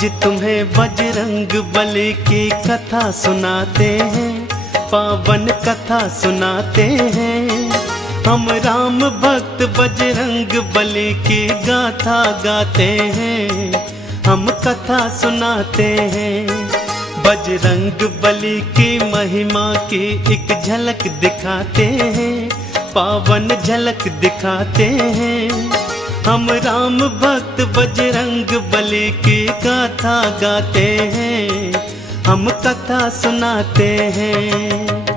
आज तुम्हें बजरंग बली की कथा सुनाते हैं, पावन कथा सुनाते हैं। हम राम भक्त बजरंग बली की गाथा गाते हैं, हम कथा सुनाते हैं। बजरंग बली की महिमा की एक झलक दिखाते हैं, पावन झलक दिखाते हैं। हम राम भक्त बजरंग बली की गाथा गाते हैं, हम कथा सुनाते हैं।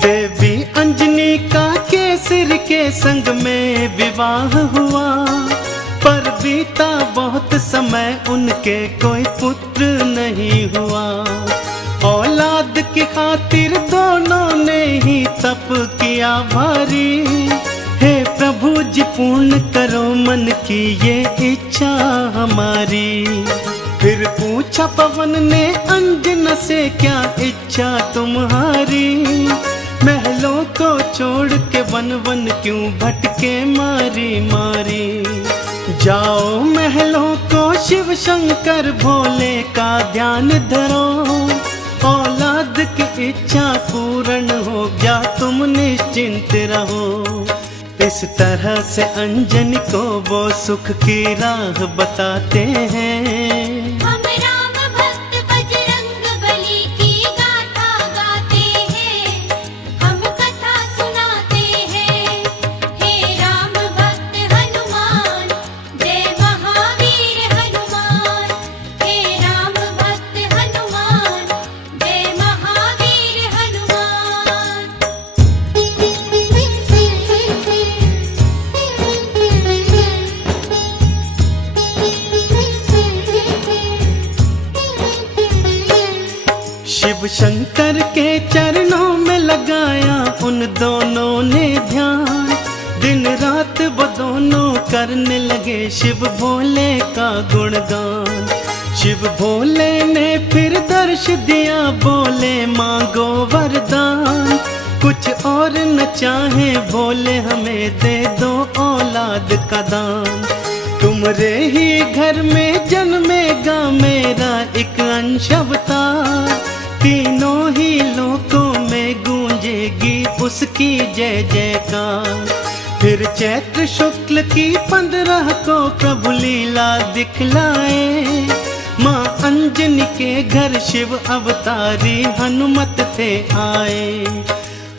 देवी अंजनी का केसर के संग में विवाह हुआ, पर बीता बहुत समय उनके कोई पुत्र नहीं हुआ। औलाद की खातिर दोनों ने ही तप किया भारी। हे प्रभु जी पूर्ण करो मन की ये इच्छा हमारी। फिर पूछा पवन ने अंजना से क्या इच्छा तुम्हारी। महलों को छोड़ के वन वन क्यों भटके मारी मारी। जाओ महलों को शिव शंकर भोले का ध्यान धरो। औलाद की इच्छा पूर्ण हो गया तुम निश्चिंत रहो। इस तरह से अंजनी को वो सुख की राह बताते हैं। शिव शंकर के चरणों में लगाया उन दोनों ने ध्यान। दिन रात वो दोनों करने लगे शिव भोले का गुणगान। शिव भोले ने फिर दर्श दिया, बोले मांगो वरदान। कुछ और न चाहे भोले हमें दे दो औलाद का दान। तुम्हारे ही घर में जन्मेगा मेरा एक अंश अवतार। तीनों ही लोकों में गूंजेगी उसकी जय जयकार। फिर चैत्र शुक्ल की 15 को प्रभु लीला दिखलाए। माँ अंजनी के घर शिव अवतारी हनुमत थे आए।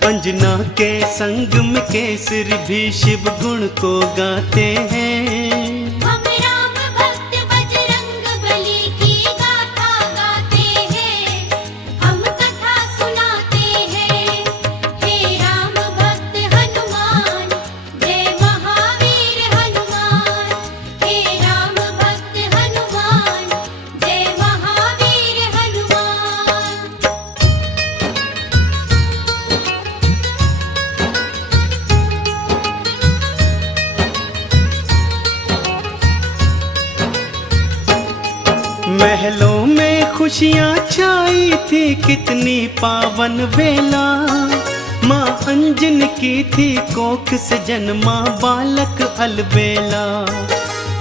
अंजना के संग में केसरी भी शिव गुण को गाते हैं। महलों में खुशियाँ छाई थी कितनी पावन बेला। माँ अंजनी की थी कोख से जन्मा बालक अलबेला।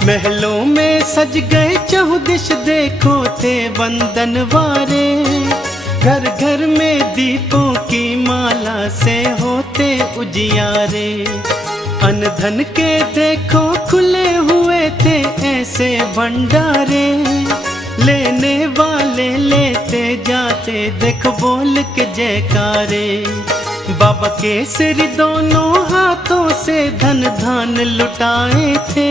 महलों में सज गए चहुदिश देखो थे बंदन वारे। घर घर में दीपों की माला से होते उजियारे। अन्न धन के देखो खुले हुए थे ऐसे भंडारे। लेने वाले लेते जाते देखो बोल के जयकारे। बाबा केसरी दोनों हाथों से धन धान लुटाए थे।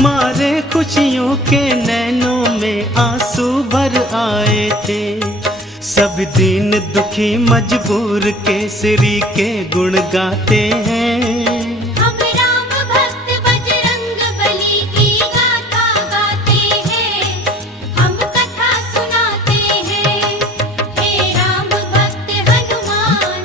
मारे खुशियों के नैनों में आंसू भर आए थे। सब दीन दुखी मजबूर केसरी के गुण गाते हैं। महावीर हनुमान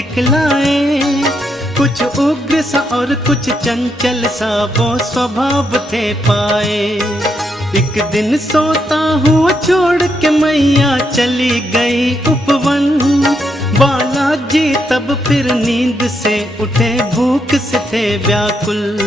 दिखलाए। कुछ उग्र सा और कुछ चंचल सा वो स्वभाव थे पाए। एक दिन सोता हुआ छोड़ के मैया चली गई उपवन। बालाजी तब फिर नींद से उठे, भूख से थे व्याकुल।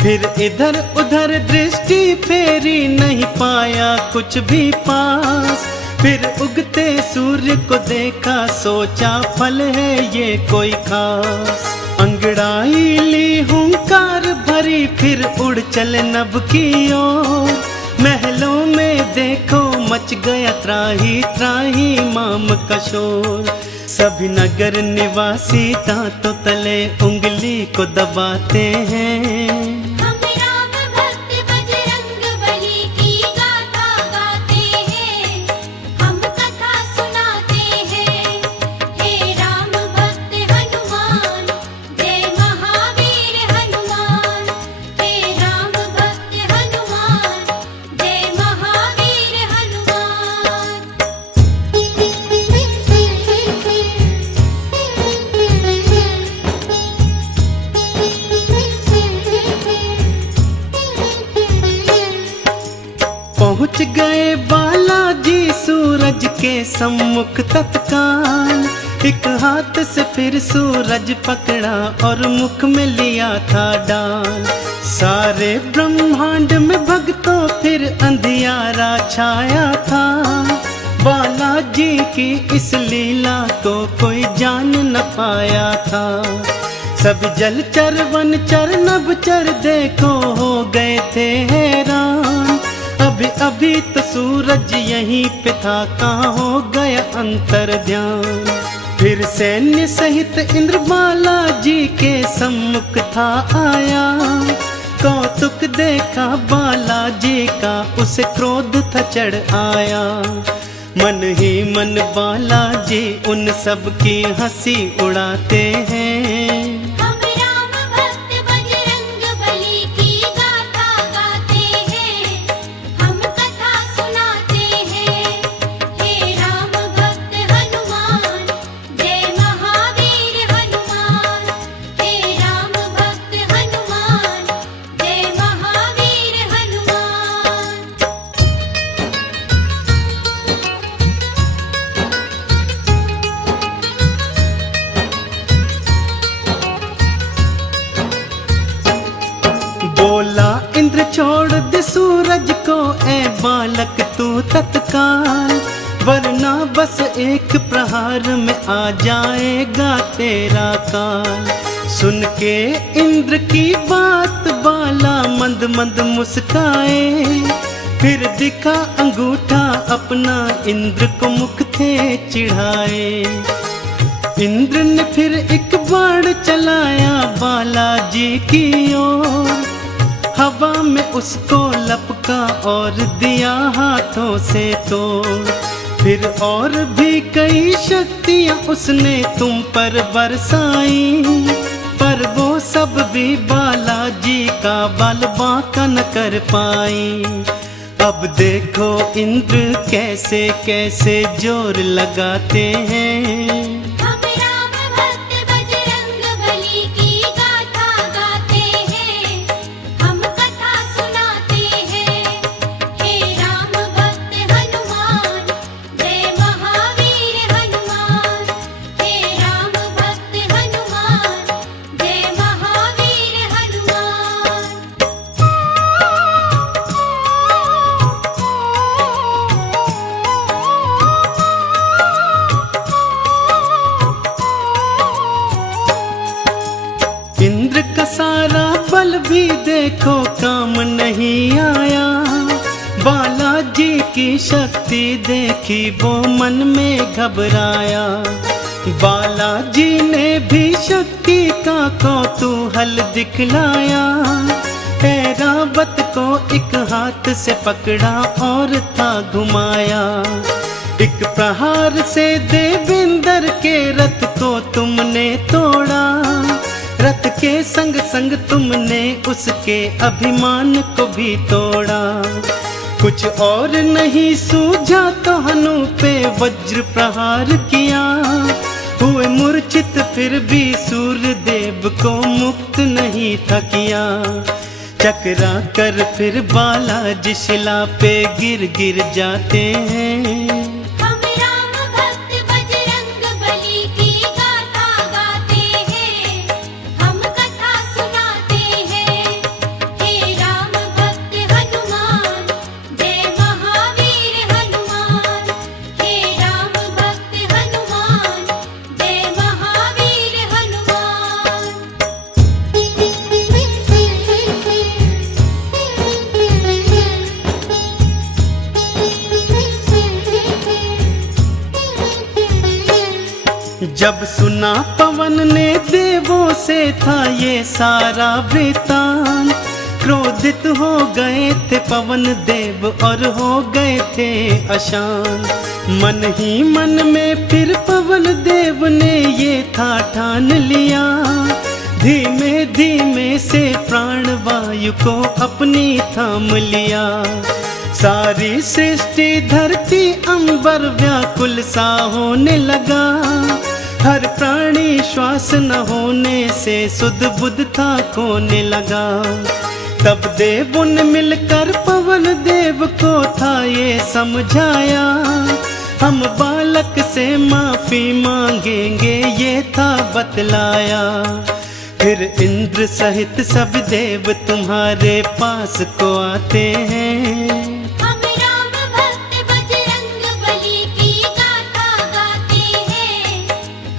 फिर इधर उधर दृष्टि फेरी, नहीं पाया कुछ भी पास। फिर उगते सूर्य को देखा, सोचा फल है ये कोई खास। अंगड़ाई ली हुंकार भरी, फिर उड़ चले नभ की ओर। महलों में देखो मच गया त्राही त्राही माम का शोर। सभी नगर निवासी दांतों तले उंगली को दबाते हैं। पहुँच गए बालाजी सूरज के सम्मुख तत्काल। एक हाथ से फिर सूरज पकड़ा और मुख में लिया था डाल। सारे ब्रह्मांड में भक्तों फिर अंधियारा छाया था। बालाजी की इस लीला को कोई जान न पाया था। सब जलचर वनचर नभचर देखो हो गए थे हैरान। अभी अभी तो सूरज यहीं पे था, कहाँ हो गया अंतर ध्यान। फिर सैन्य सहित इंद्र बालाजी के सम्मुख था आया। कौतुक देखा बालाजी का, उसे क्रोध था चढ़ आया। मन ही मन बालाजी उन सब की हंसी उड़ाते हैं। बोला इंद्र छोड़ दे सूरज को, ए बालक तू तत्काल। वरना बस एक प्रहार में आ जाएगा तेरा काल। सुन के इंद्र की बात बाला मंद मंद मुस्काए। फिर दिखा अंगूठा अपना, इंद्र को मुख थे चिढ़ाए। इंद्र ने फिर एक बाण चलाया बालाजी की ओर। हवा में उसको लपका और दिया हाथों से तोड़। फिर और भी कई शक्तियाँ उसने तुम पर बरसाई। पर वो सब भी बालाजी का बल बांका न कर पाई। अब देखो इंद्र कैसे कैसे जोर लगाते हैं। इंद्र का सारा बल भी देखो काम नहीं आया। बालाजी की शक्ति देखी वो मन में घबराया। बालाजी ने भी शक्ति का कौतूहल दिखलाया। ऐरावत को एक हाथ से पकड़ा और था घुमाया। एक प्रहार से देवेंद्र के रथ को तुमने तोड़ा। रथ के संग संग तुमने उसके अभिमान को भी तोड़ा। कुछ और नहीं सूझा तो हनु पे वज्र प्रहार किया। हुए मूर्छित फिर भी सूर्यदेव को मुक्त नहीं था किया। चकरा कर फिर बालाजी शिला पे गिर गिर जाते हैं। हम राम भक्त बजरंग बली की गाथा गाते हैं, हम कथा सुनाते हैं। हे राम भक्त हनुमान, जय महावीर हनुमान। हे राम भक्त हनुमान, जय महावीर हनुमान। जब सुना पवन ने देवों से था ये सारा वृतांत, क्रोधित हो गए थे पवन देव और हो गए थे अशांत। मन ही मन में फिर पवन देव ने ये था ठान लिया, धीमे धीमे से प्राण वायु को अपनी थाम लिया। सारी सृष्टि धरती अंबर व्याकुल सा होने लगा, हर प्राणी श्वास न होने से सुध बुध था खोने लगा। तब देवों ने मिलकर पवन देव को था ये समझाया, हम बालक से माफी मांगेंगे ये था बतलाया। फिर इंद्र सहित सब देव तुम्हारे पास को आते हैं। हम राम भक्त बजरंग बली की गाथा गाते हैं,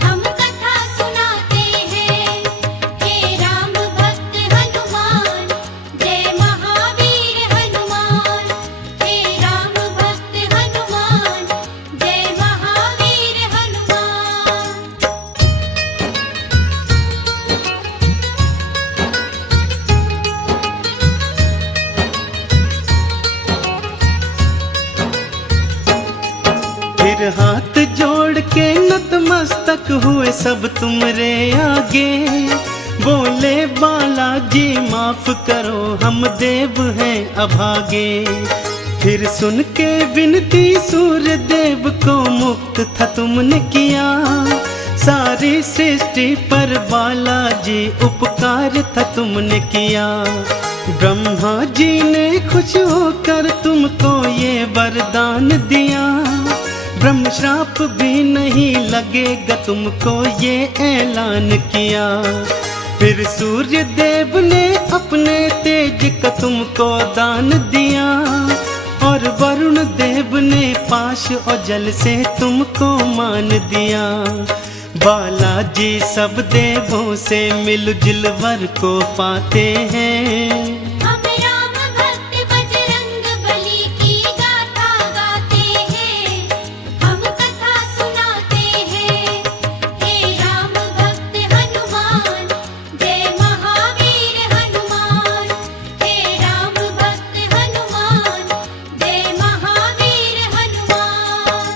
हम कथा सुनाते हैं। हे राम भक्त हनुमान, जय महावीर हनुमान। हे राम भक्त हनुमान, जय महावीर हनुमान। फिर हाथ जोड़ के नतमस्तक हुए सब तुमरे आगे, बोले बालाजी माफ करो हम देव हैं अभागे। फिर सुन के विनती सूर्य देव को मुक्त था तुमने किया, सारी सृष्टि पर बालाजी उपकार था तुमने किया। ब्रह्मा जी ने खुश होकर तुमको ये वरदान दिया, ब्रह्म श्राप भी नहीं लगेगा तुमको ये ऐलान किया। फिर सूर्य देव ने अपने तेज का तुमको दान दिया, और वरुण देव ने पाश और जल से तुमको मान दिया। बालाजी सब देवों से मिलजुल वर को पाते हैं। हम राम भक्त बजरंग बली की गाथा गाते हैं, हम कथा सुनाते हैं। हे राम भक्त हनुमान, जय महावीर हनुमान। हे राम भक्त हनुमान, जय महावीर हनुमान।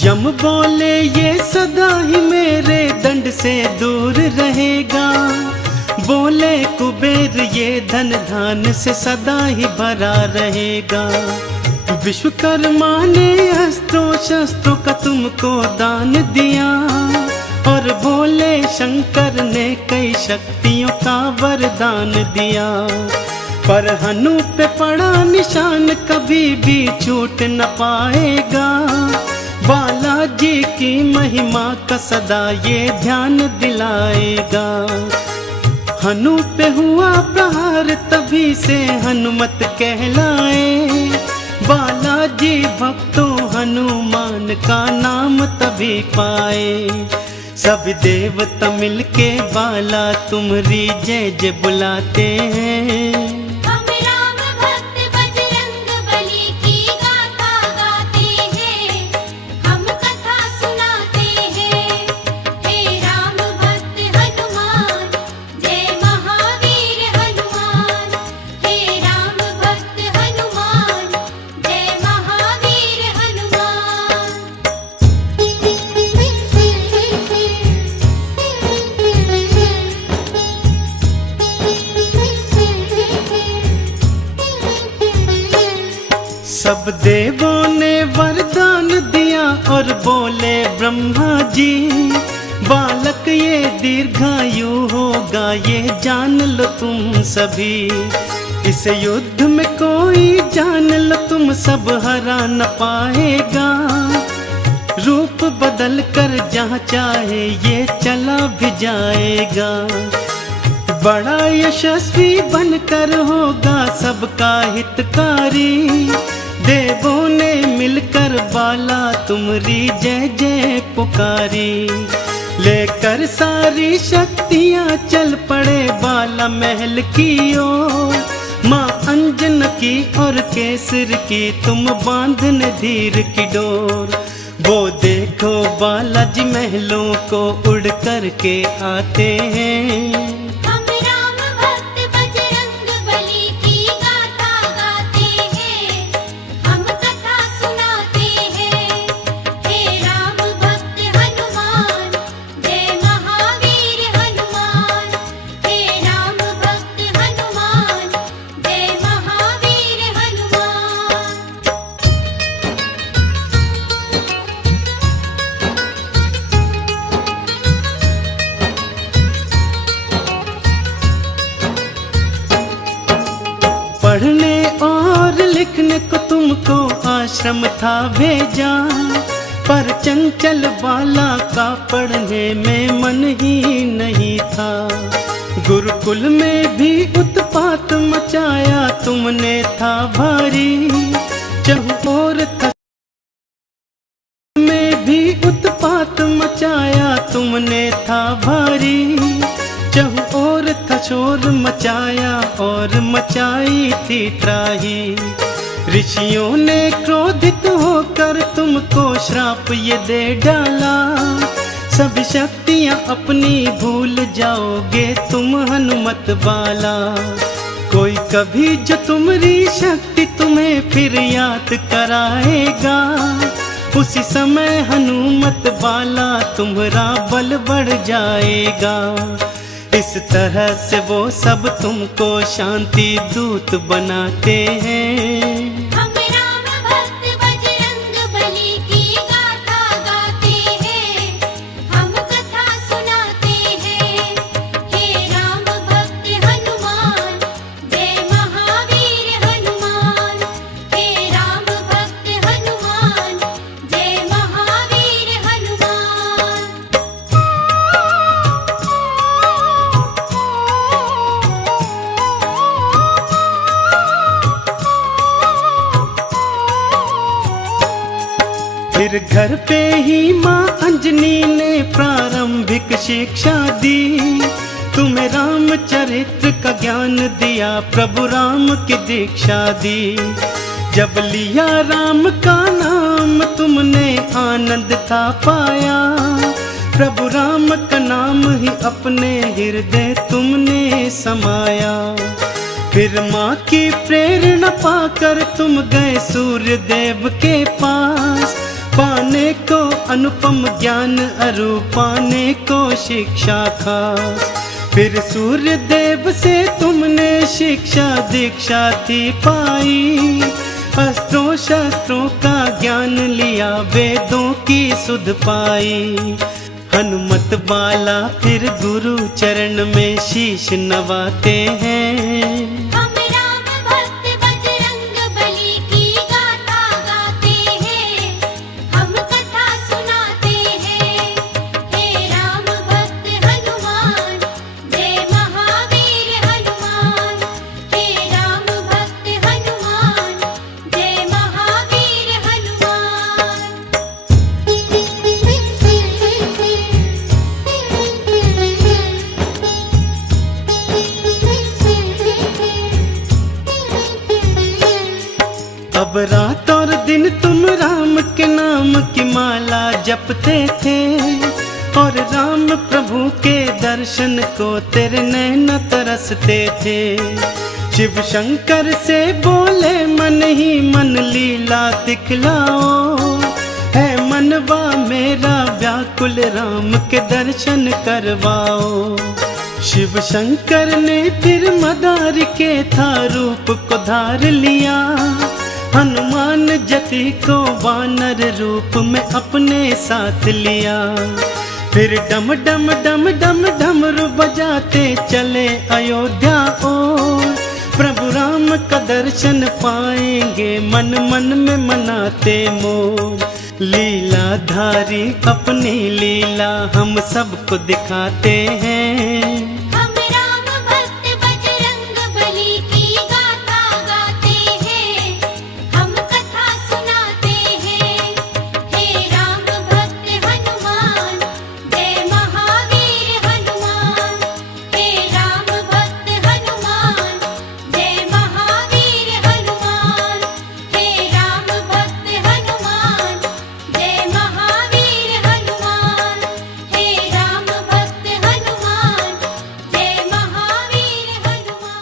यम बोले ये सदा ही मेरे दंड से दूर रहेगा, बोले कुबेर ये धन धान से सदा ही भरा रहेगा। विश्वकर्मा ने अस्त्रों शस्त्रों का तुमको दान दिया, और भोले शंकर ने कई शक्तियों का वरदान दिया। पर हनु पे पड़ा निशान कभी भी छूट न पाएगा, बालाजी की महिमा का सदा ये ध्यान दिलाएगा। हनु पे हुआ प्रहार तभी से हनुमत कहलाए, बालाजी भक्तों हनुमान का नाम तभी पाए। सब देवता मिलके बाला तुम्हारी जय जय बुलाते हैं। हम राम भक्त बजरंग बली की गाथा गाते हैं, हम कथा सुनाते हैं। हे राम भक्त हनुमान, जय महावीर हनुमान। हे राम भक्त हनुमान, जय महावीर हनुमान। सब देवों ने वरदान दिया और बोले ब्रह्मा जी, बालक ये दीर्घायु होगा, ये जान लो तुम सभी। इस युद्ध में कोई जान लो तुम सब हरा न पाएगा। रूप बदल कर जहाँ चाहे ये चला भी जाएगा। बड़ा यशस्वी बनकर होगा सबका हितकारी। देवों ने मिलकर बाला तुमरी जय जय पुकारी। लेकर सारी शक्तियाँ चल पड़े बाला महल की ओर। माँ अंजन की और केसर की तुम बांधने धीर की डोर। वो देखो बालाजी महलों को उड़ कर के आते हैं। हम राम भक्त बजरंग बली की गाथा गाते हैं, हम कथा सुनाते हैं। हे राम भक्त हनुमान, जय महावीर हनुमान। हे राम भक्त हनुमान, जय महावीर हनुमान। पढ़ने और लिखने को तुमको आश्रम था भेजा, पर चंचल बाला का पढ़ने में मन ही नहीं था। गुरुकुल में भी उत्पात मचाया तुमने था भारी। चहुओर था में भी उत्पात मचाया तुमने था भारी। चहुओर था शोर मचाया और मचाई थी त्राही। ऋषियों ने क्रोधित होकर तुमको श्राप ये दे डाला। सभी शक्तियाँ अपनी भूल जाओगे तुम हनुमत बाला। कोई कभी जो तुम्हारी शक्ति तुम्हें फिर याद कराएगा, उसी समय हनुमत बाला तुम्हारा बल बढ़ जाएगा। इस तरह से वो सब तुमको शांति दूत बनाते हैं। हम राम भक्त बजरंग बली की गाथा गाते हैं, हम कथा सुनाते हैं। हे राम भक्त हनुमान, जय महावीर हनुमान। हे राम भक्त हनुमान, जय महावीर हनुमान। फिर घर पे ही माँ अंजनी ने प्रारंभिक शिक्षा दी। तुम्हें रामचरित्र का ज्ञान दिया, प्रभु राम की दीक्षा दी। जब लिया राम का नाम तुमने आनंद था पाया। प्रभु राम का नाम ही अपने हृदय तुमने समाया। फिर माँ की प्रेरणा पाकर तुम गए सूर्य देव के पास। पाने को अनुपम ज्ञान अरु पाने को शिक्षा खास। फिर सूर्य देव से तुमने शिक्षा दीक्षा थी पाई। अस्त्रों शस्त्रों का ज्ञान लिया, वेदों की सुध पाई। हनुमत बाला फिर गुरु चरण में शीश नवाते हैं। हम राम भक्त बजरंग बली की गाथा गाते हैं, हम कथा सुनाते हैं। हे राम भक्त हनुमान, जय महावीर हनुमान। हे राम भक्त हनुमान, जय महावीर हनुमान। अब रात और दिन तुम राम के नाम की माला जपते थे। और राम प्रभु के दर्शन को तेरे नैन तरसते थे। शिव शंकर से बोले मन ही मन लीला दिखलाओ। है मनवा मेरा व्याकुल राम के दर्शन करवाओ। शिव शंकर ने फिर मदार के था रूप को धार लिया। हनुमान जति को वानर रूप में अपने साथ लिया। फिर डम डम डम डम डमरू बजाते चले अयोध्या ओर। प्रभु राम का दर्शन पाएंगे मन मन में मनाते मोर। लीलाधारी अपनी लीला हम सबको दिखाते हैं। हम राम भक्त बजरंग बली की गाथा गाते हैं, हम कथा सुनाते हैं। हे राम भक्त हनुमान, जय महावीर हनुमान। हे राम भक्त हनुमान, जय महावीर हनुमान। हे राम भक्त हनुमान, जय महावीर हनुमान। हे राम भक्त हनुमान, जय महावीर हनुमान।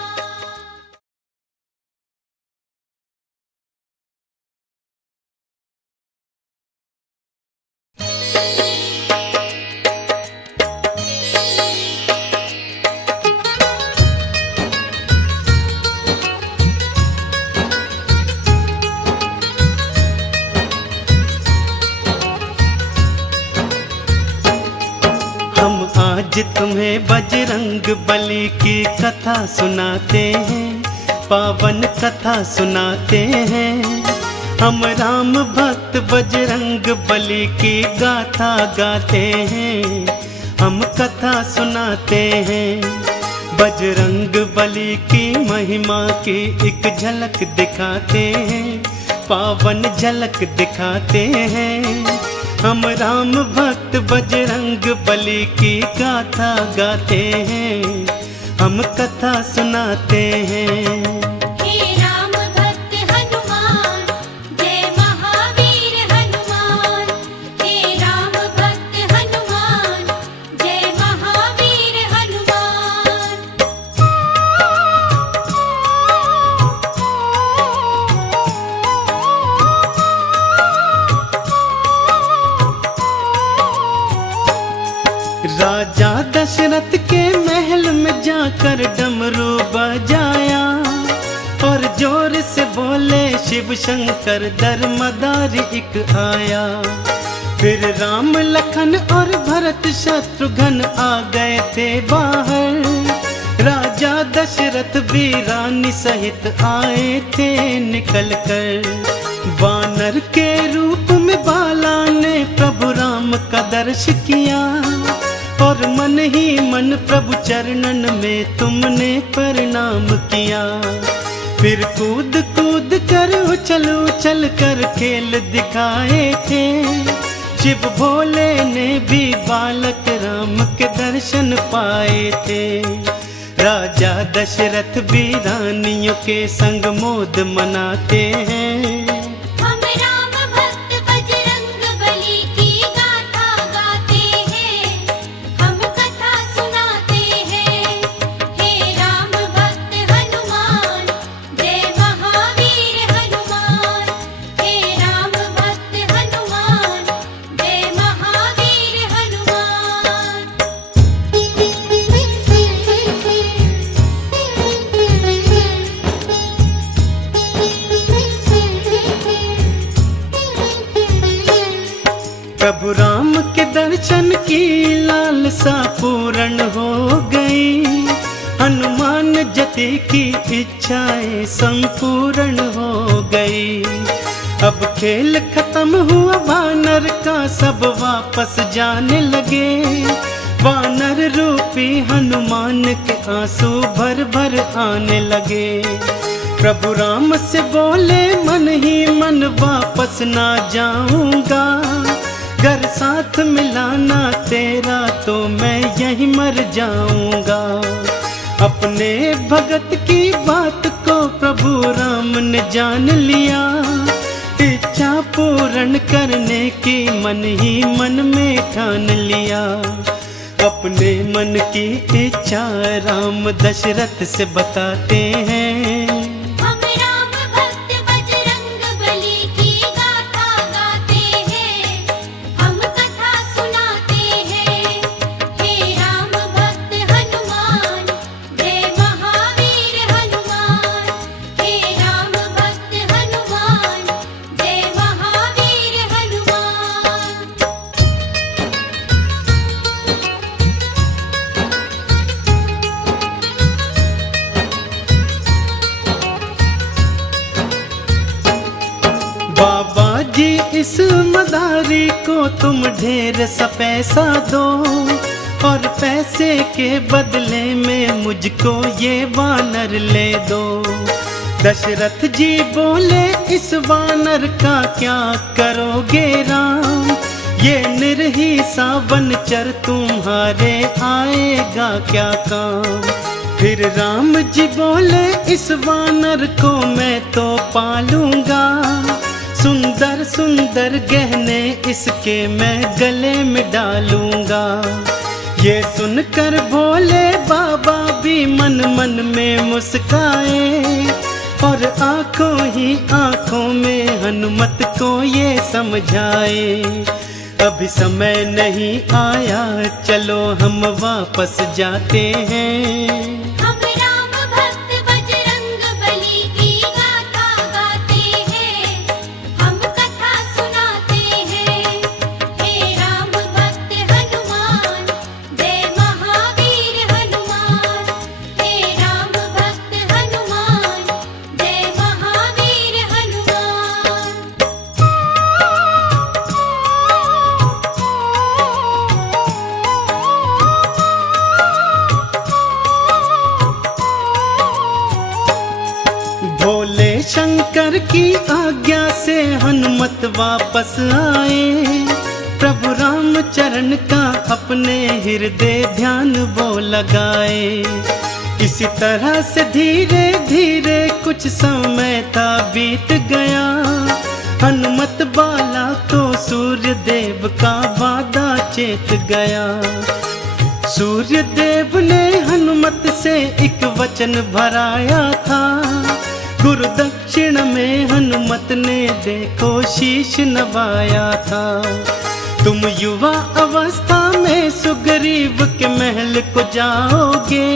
हम आज तुम्हें बजरंग बली की कथा सुनाते हैं, पावन कथा सुनाते हैं। हम राम भक्त बजरंग बली की गाथा गाते हैं, हम कथा सुनाते हैं। बजरंग बली की महिमा की एक झलक दिखाते हैं, पावन झलक दिखाते हैं। हम राम भक्त बजरंग बली की गाथा गाते हैं, हम कथा सुनाते हैं। हे राम भक्त हनुमान, जय महावीर हनुमान। हे राम भक्त हनुमान, जय महावीर हनुमान। राजा दशरथ के महल में जाकर डमरू बजाया और जोर से बोले शिव शंकर दरमदारी एक आया। फिर राम लखन और भरत शत्रुघ्न आ गए थे बाहर। राजा दशरथ भी रानी सहित आए थे निकल कर। वानर के रूप में बाला ने प्रभु राम का दर्श किया और मन ही मन प्रभु चरणन में तुमने प्रणाम किया। फिर कूद कूद कर उछल उछल कर खेल दिखाए थे। शिव भोले ने भी बालक राम के दर्शन पाए थे। राजा दशरथ भी रानियों के संग मोद मनाते हैं। हम राम भक्त बजरंग बली की गाथा गाते हैं, हम कथा सुनाते हैं। हे राम भक्त हनुमान, जय महावीर हनुमान। हे राम भक्त हनुमान, जय महावीर हनुमान। प्रभु राम के दर्शन की लालसा पूर्ण हो गई। हनुमान जति की इच्छाएं संपूर्ण हो गई। अब खेल खत्म हुआ वानर का, सब वापस जाने लगे। वानर रूपी हनुमान के आंसू भर भर आने लगे। प्रभु राम से बोले मन ही मन वापस ना जाऊंगा। घर साथ मिलाना तेरा तो मैं यहीं मर जाऊंगा। अपने भगत की बात को प्रभु राम ने जान लिया। इच्छा पूर्ण करने की मन ही मन में ठान लिया। अपने मन की इच्छा राम दशरथ से बताते हैं। हम राम भक्त बजरंग बली की गाथा गाते हैं, हम कथा सुनाते हैं। हे राम भक्त हनुमान, जय महावीर हनुमान। हे राम भक्त हनुमान, इस मदारी को तुम ढेर सा पैसा दो, और पैसे के बदले में मुझको ये वानर ले दो। दशरथ जी बोले इस वानर का क्या करोगे राम, ये निर्ही सा वनचर तुम्हारे आएगा क्या काम। फिर राम जी बोले इस वानर को मैं तो पालूंगा, सुंदर सुंदर गहने इसके मैं गले में डालूंगा। ये सुनकर भोले बाबा भी मन मन में मुस्काए, और आंखों ही आंखों में हनुमत को ये समझाए। अभी समय नहीं आया, चलो हम वापस जाते हैं। हम राम भक्त बजरंग बली की गाथा गाते हैं, हम कथा सुनाते हैं। हे राम भक्त हनुमान, जय महावीर हनुमान। हे राम भक्त हनुमान, जय महावीर हनुमान। भोले शंकर की आज्ञा से हनुमत वापस आए, प्रभु राम चरण का अपने हृदय ध्यान वो लगाए। इसी तरह से धीरे धीरे कुछ समय था बीत गया, हनुमत बाला को सूर्य देव का वादा चेत गया। सूर्य देव ने हनुमत से एक वचन भराया था, गुरु दक्षिण में हनुमत ने देखो शीश नवाया था। तुम युवा अवस्था में सुग्रीव के महल को जाओगे,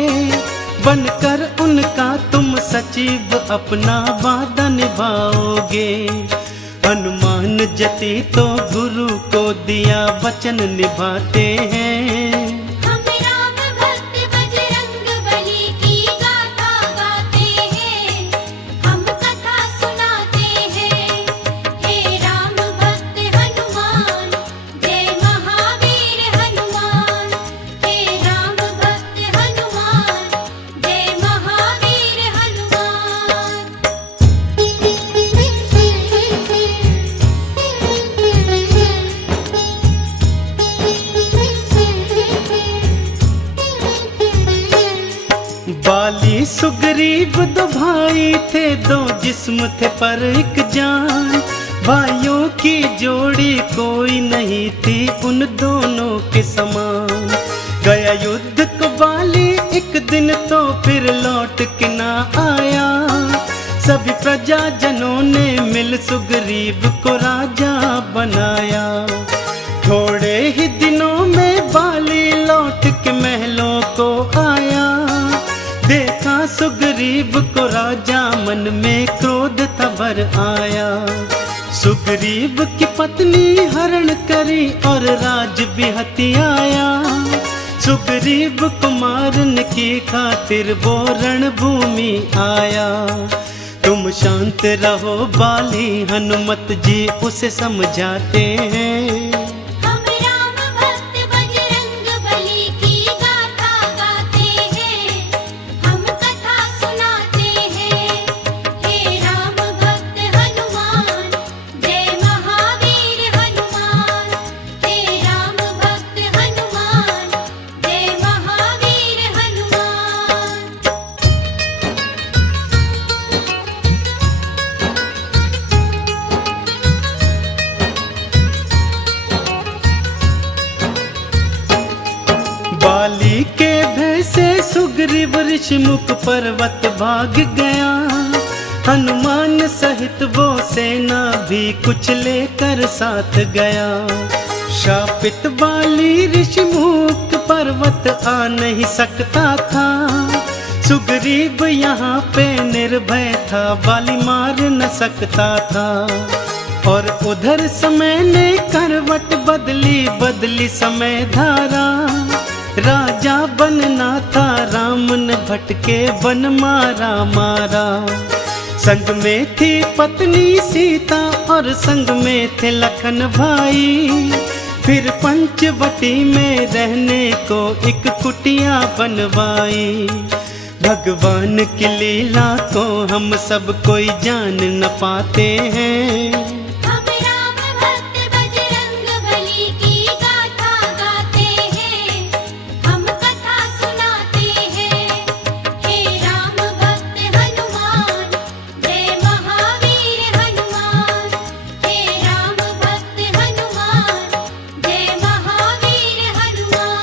बनकर उनका तुम सचिव अपना वादा निभाओगे। हनुमान जति तो गुरु को दिया वचन निभाते हैं। हम राम भक्त बजरंग बली की गाथा गाते हैं, हम कथा सुनाते हैं। हे राम भक्त हनुमान, जय महावीर हनुमान। हे राम भक्त हनुमान, जय महावीर हनुमान। बाली सुग्रीव दो भाई थे, दो जिस्म थे पर एक जान। भाइयों की जोड़ी कोई नहीं थी उन दोनों के समान। गया युद्ध को बाली एक दिन तो फिर लौट के ना आया, सभी प्रजाजनों ने मिल सुग्रीव को राजा बनाया। थोड़े ही दिनों में बाली लौट के महलों को आया, देखा सुग्रीव को राजा मन में क्रोध था भर आया। सुग्रीव की पत्नी हरण करी और राज भी हथियाया, सुग्रीव को मारने की खातिर वो रणभूमि आया। तुम शांत रहो बाली, हनुमत जी उसे समझाते हैं। हम राम भक्त बजरंग बली की गाथा गाते हैं, हम कथा सुनाते हैं। हे राम भक्त हनुमान, जय महावीर हनुमान। हे राम भक्त हनुमान, जय महावीर हनुमान। बाली के भय से सुग्रीव ऋषिमुख पर्वत भाग गया, हनुमान सहित वो सेना भी कुछ लेकर साथ गया। शापित बाली ऋषिमुख पर्वत आ नहीं सकता था, सुग्रीव यहाँ पे निर्भय था, बाली मार न सकता था। और उधर समय ने करवट बदली बदली समय धारा, राजा बनना था राम ने भटके वन मारा मारा। संग में थी पत्नी सीता और संग में थे लखन भाई। फिर पंचवटी में रहने को एक कुटिया बनवाई। भगवान की लीला को हम सब कोई जान न पाते हैं। हम राम भक्त बजरंग बली की गाथा गाते हैं, हम कथा सुनाते हैं। हे राम भक्त हनुमान, जय महावीर हनुमान। हे राम भक्त हनुमान, जय महावीर हनुमान।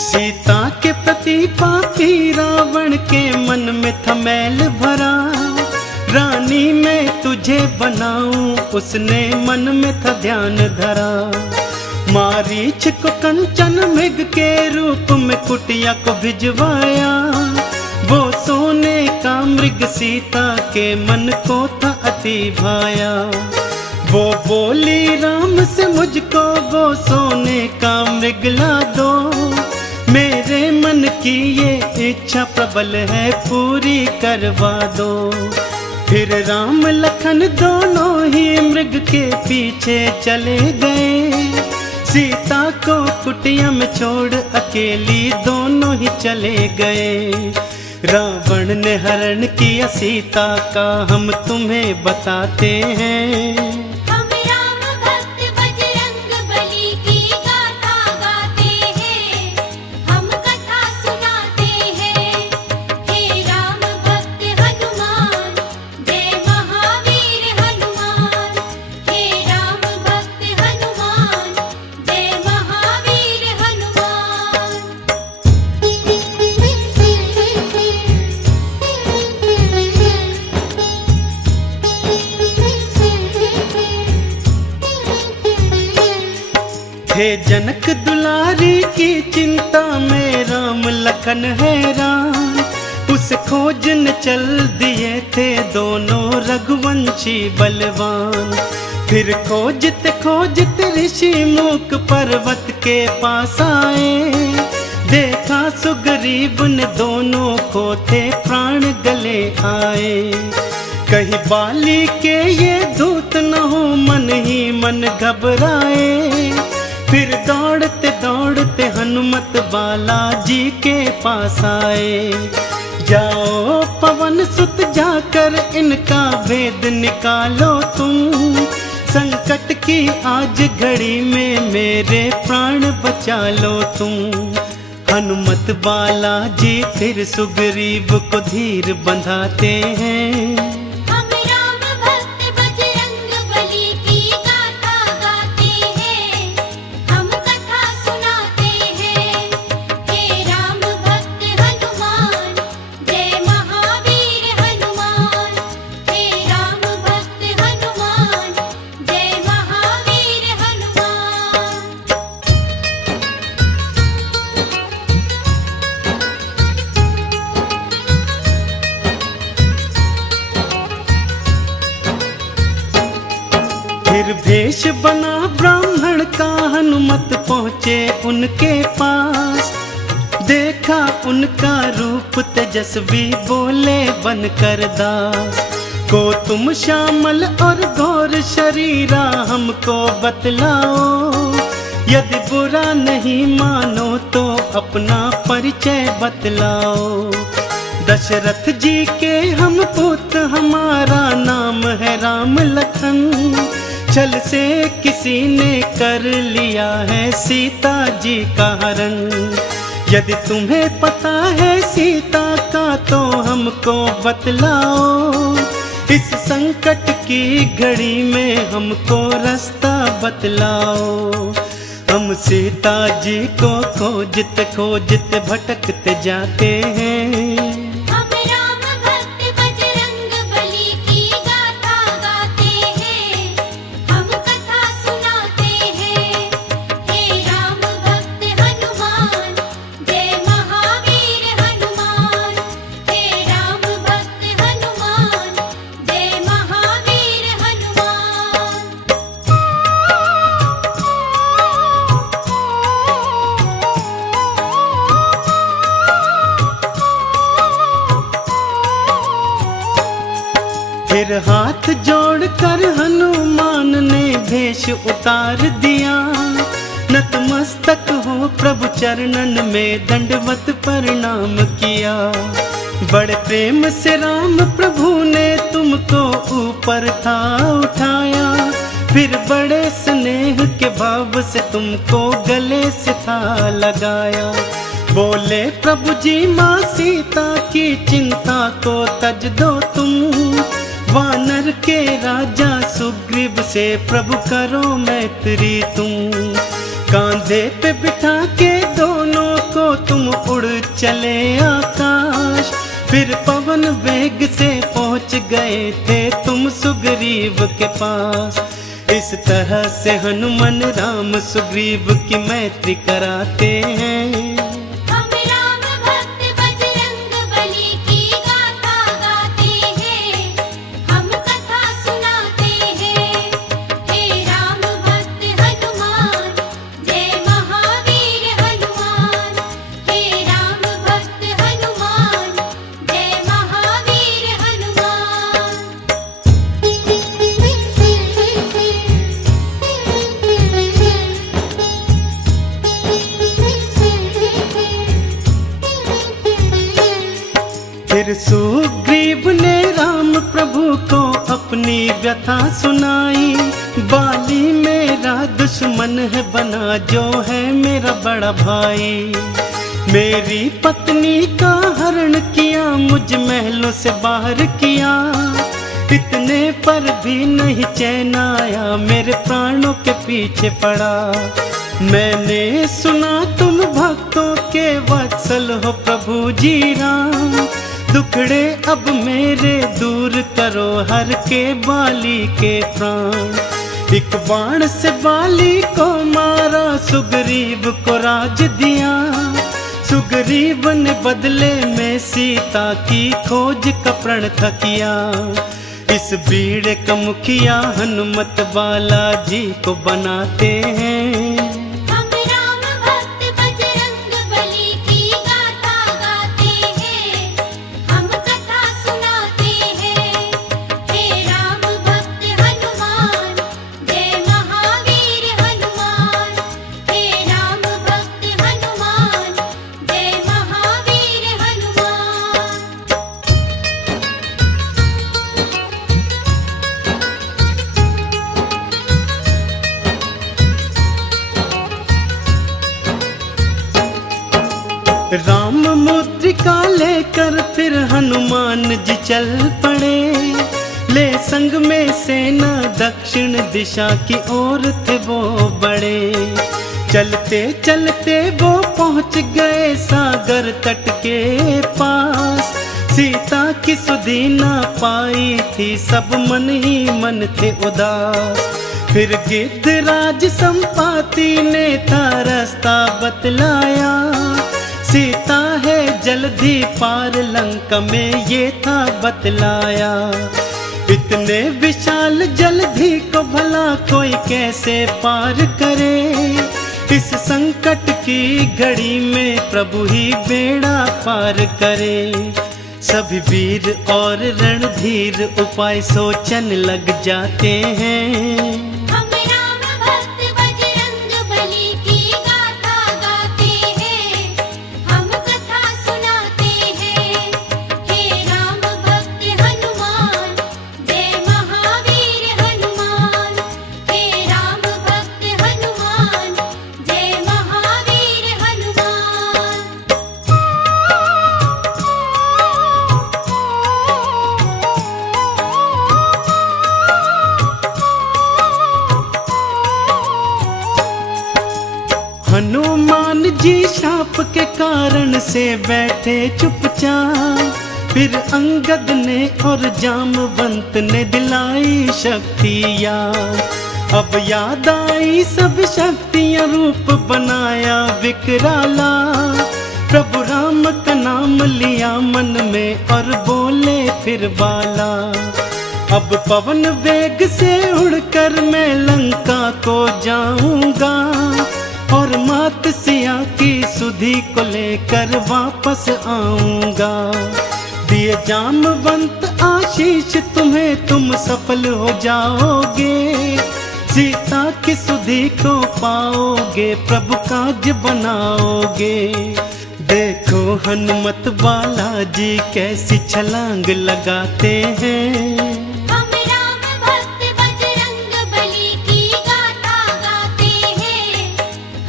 सीता के प्रति पापी रावण के मन में था मैल भरा। रानी मैं तुझे बनाऊं उसने मन में था ध्यान धरा। मारीच को कंचन मृग के रूप में कुटिया को भिजवाया। वो सोने का मृग सीता के मन को था अति भाया। वो बोली राम से मुझको वो सोने का मृग ला दो। मेरे मन की ये इच्छा प्रबल है पूरी करवा दो। फिर राम लखन दोनों ही मृग के पीछे चले गए। सीता को कुटिया में छोड़ अकेली दोनों ही चले गए। रावण ने हरण किया सीता का हम तुम्हें बताते हैं। हम राम भक्त बजरंग बली की गाथा गाते हैं, हम कथा सुनाते हैं। हे राम भक्त हनुमान, जय महावीर हनुमान। हे राम भक्त हनुमान, जय महावीर हनुमान। हे जनक दुलारी की चिंता में राम लखन हैरान। उस खोजन चल दिए थे दोनों रघुवंशी बलवान। फिर खोजते खोजते ऋषि मूक पर्वत के पास आए। देखा सुग्रीव ने दोनों को थे प्राण गले आए। कहीं बाली के ये दूत न हो मन ही मन घबराए। फिर दौड़ते दौड़ते हनुमत बालाजी के पास आए। जाओ पवन सुत जाकर इनका भेद निकालो तुम। संकट की आज घड़ी में मेरे प्राण बचा लो तुम। हनुमत बालाजी फिर सुग्रीव को धीर बंधाते हैं। हम राम भक्त बजरंग बली की गाथा गाते हैं, हम कथा सुनाते हैं। हे राम भक्त हनुमान, जय महावीर हनुमान। हे राम भक्त हनुमान, जय महावीर हनुमान। फिर भेष बना ब्राह्मण का हनुमत पहुँचे उनके पास। देखा उनका रूप तेजस्वी बोले बनकर दास। को तुम श्यामल और गौर शरीरा हमको बतलाओ। यदि बुरा नहीं मानो तो अपना परिचय बतलाओ। दशरथ जी के हम पुत्र हमारा नाम है राम लखन। छल से किसी ने कर लिया है सीता जी का हरण। यदि तुम्हें पता है सीता का तो हमको बतलाओ। इस संकट की घड़ी में हमको रास्ता बतलाओ। हम सीता जी को खोजते खोजते भटकते जाते हैं। हम राम भक्त बजरंग बली की गाथा गाते हैं, हम कथा सुनाते हैं। हे राम भक्त हनुमान, जय महावीर हनुमान। हे राम भक्त हनुमान, जय महावीर हनुमान। कर हनुमान ने भेष उतार दिया। नतमस्तक हो प्रभु चरणन में दंडवत प्रणाम किया। बड़े प्रेम से राम प्रभु ने तुमको ऊपर था उठाया। फिर बड़े स्नेह के भाव से तुमको गले से था लगाया। बोले प्रभु जी माँ सीता की चिंता को तज दो तुम। वानर के राजा सुग्रीव से प्रभु करो मैत्री तुम। कांधे पे बिठा के दोनों को तुम उड़ चले आकाश। फिर पवन वेग से पहुंच गए थे तुम सुग्रीव के पास। इस तरह से हनुमान राम सुग्रीव की मैत्री कराते हैं। हम राम भक्त बजरंग बली की गाथा गाते हैं। हम कथा सुनाते हैं। हे राम भक्त हनुमान जय महावीर हनुमान। हे राम भक्त हनुमान जय महावीर फिर सुग्रीव ने राम प्रभु को अपनी व्यथा सुनाई। बाली मेरा दुश्मन है बना जो है मेरा बड़ा भाई। मेरी पत्नी का हरण किया मुझ महलों से बाहर किया। इतने पर भी नहीं चैन आया मेरे प्राणों के पीछे पड़ा। मैंने सुना तुम भक्तों के वत्सल हो प्रभु जी राम। दुखड़े अब मेरे दूर करो हर के बाली के प्राण। एक बाण से बाली को मारा सुग्रीव को राज दिया। सुग्रीव ने बदले में सीता की खोज का प्रण था किया। इस बीड़े का मुखिया हनुमत बालाजी को बनाते हैं। हम राम भक्त बजरंग बली की गाथा गाते हैं। हम कथा सुनाते हैं। हे राम भक्त हनुमान जय महावीर हनुमान। हे राम भक्त हनुमान जय महावीर हनुमान। राम मुद्रिका लेकर फिर हनुमान जी चल पड़े। ले संग में सेना दक्षिण दिशा की ओर थे वो बड़े। चलते चलते वो पहुंच गए सागर तट के पास। सीता की सुधि ना पाई थी सब मन ही मन थे उदास। फिर गिद्धराज संपाति ने था रास्ता बतलाया। सीता है जल्दी पार लंका में ये था बतलाया। इतने विशाल जलधि को भला कोई कैसे पार करे। इस संकट की घड़ी में प्रभु ही बेड़ा पार करे। सभी वीर और रणधीर उपाय सोचन लग जाते हैं। हम राम भक्त बजरंग बली की गाथा गाते हैं। हम कथा सुनाते हैं। हे राम भक्त हनुमान जय महावीर हनुमान। हे राम भक्त हनुमान जय महावीर हनुमान। हनुमान जी शाप के कारण से बैठे चुपचाप। फिर अंगद ने और जामवंत ने दिलाई शक्तियाँ। अब याद आई सब शक्तियाँ रूप बनाया विकराला। प्रभु राम का नाम लिया मन में और बोले फिर बाला। अब पवन वेग से उड़कर मैं लंका को जाऊंगा। और मात सिया की सुधि को लेकर वापस आऊंगा। दिए ये जामवंत आशीष तुम्हें, तुम सफल हो जाओगे, सीता की सुधि को पाओगे, प्रभु काज बनाओगे। देखो हनुमत बालाजी कैसी छलांग लगाते हैं। हम राम भक्त बजरंग बली की गाथा गाते हैं,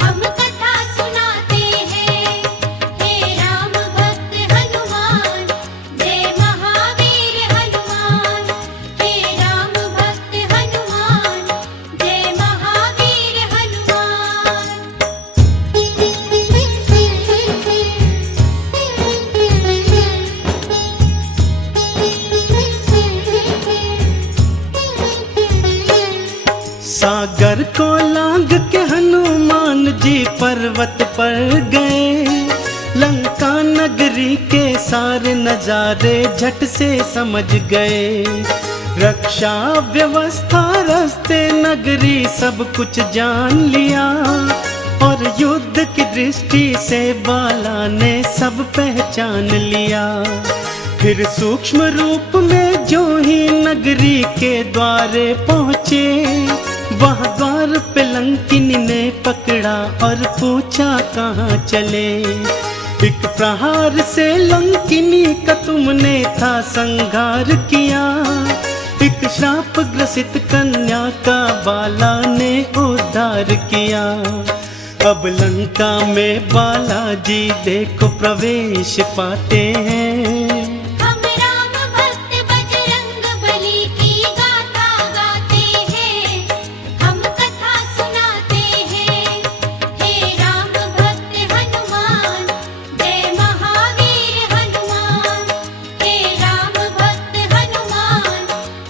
हम कथा सुनाते हैं। हे राम भक्त हनुमान, जय महावीर हनुमान। हे राम भक्त हनुमान, जय महावीर सागर को लांग के हनुमान जी पर्वत पर गए, लंका नगरी के सारे नजारे झट से समझ गए। रक्षा व्यवस्था रास्ते नगरी सब कुछ जान लिया, और युद्ध की दृष्टि से बाला ने सब पहचान लिया। फिर सूक्ष्म रूप में जो ही नगरी के द्वारे पहुँचे, वहाँ द्वार पे लंकिनी ने पकड़ा और पूछा कहाँ चले। एक प्रहार से लंकिनी का तुमने था संहार किया, एक श्राप ग्रसित कन्या का बाला ने उद्धार किया। अब लंका में बालाजी देखो प्रवेश पाते हैं। हम राम भक्त बजरंग बली की गाथा गाते हैं, हम कथा सुनाते हैं। हे राम भक्त हनुमान, जय महावीर हनुमान। हे राम भक्त हनुमान,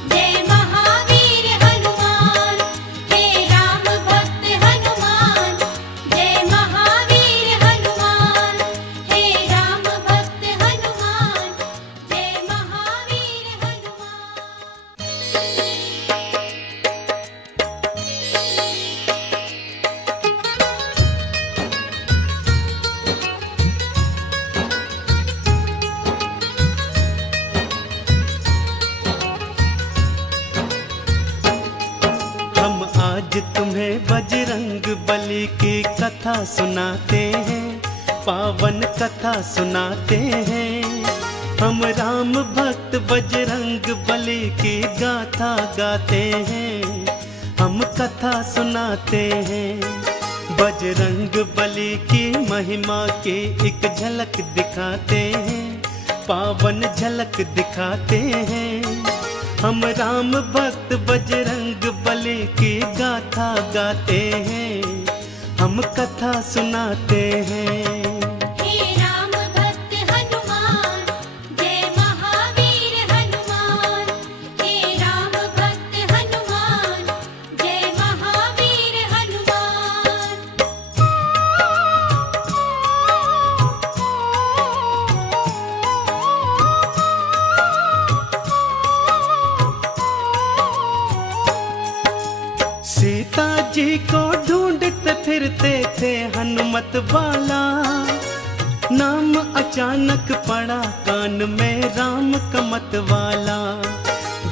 जय महावीर हनुमान। हे राम भक्त हनुमान, जय महावीर हनुमान। हे राम भक्त हनुमान, जय महावीर हनुमान। हम आज तुम्हें बजरंग बली की कथा सुनाते हैं, पावन कथा सुनाते हैं। हम राम भक्त बजरंग बली की गाथा गाते हैं, हम कथा सुनाते हैं। बजरंग बली की महिमा की एक झलक दिखाते हैं, पावन झलक दिखाते हैं। हम राम भक्त बजरंग बली की गाथा गाते हैं, हम कथा सुनाते हैं। हे राम भक्त हनुमान, जय महावीर हनुमान। हे राम भक्त हनुमान, जय महावीर हनुमान। सीता जी को ढूंढते फिरते थे हनुमत बाला, नाम अचानक पड़ा कान में राम का मत वाला।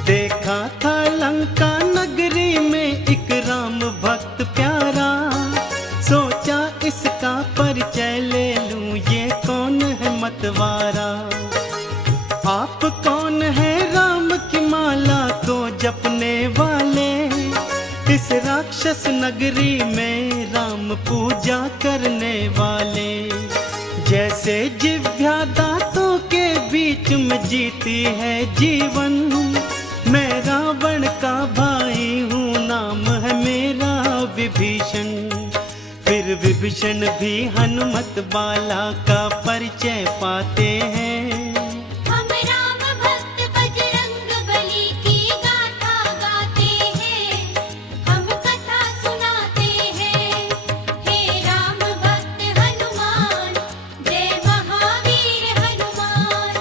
देखा था लंका नगरी में एक राम भक्त प्यारा, सोचा इसका परिचय ले लूं, ये कौन है मतवारा। आप कौन है राम की माला को जपने वाले, इस राक्षस नगरी में राम पूजा करने वाले। जैसे जिह्वा दांतों के बीच में जीती है जीवन, मैं रावण का भाई हूँ, नाम है मेरा विभीषण। फिर विभीषण भी हनुमत बाला का परिचय पाते हैं। हम राम भक्त बजरंग बली की गाथा गाते हैं, हम कथा सुनाते हैं। हे राम भक्त हनुमान, जय महावीर हनुमान।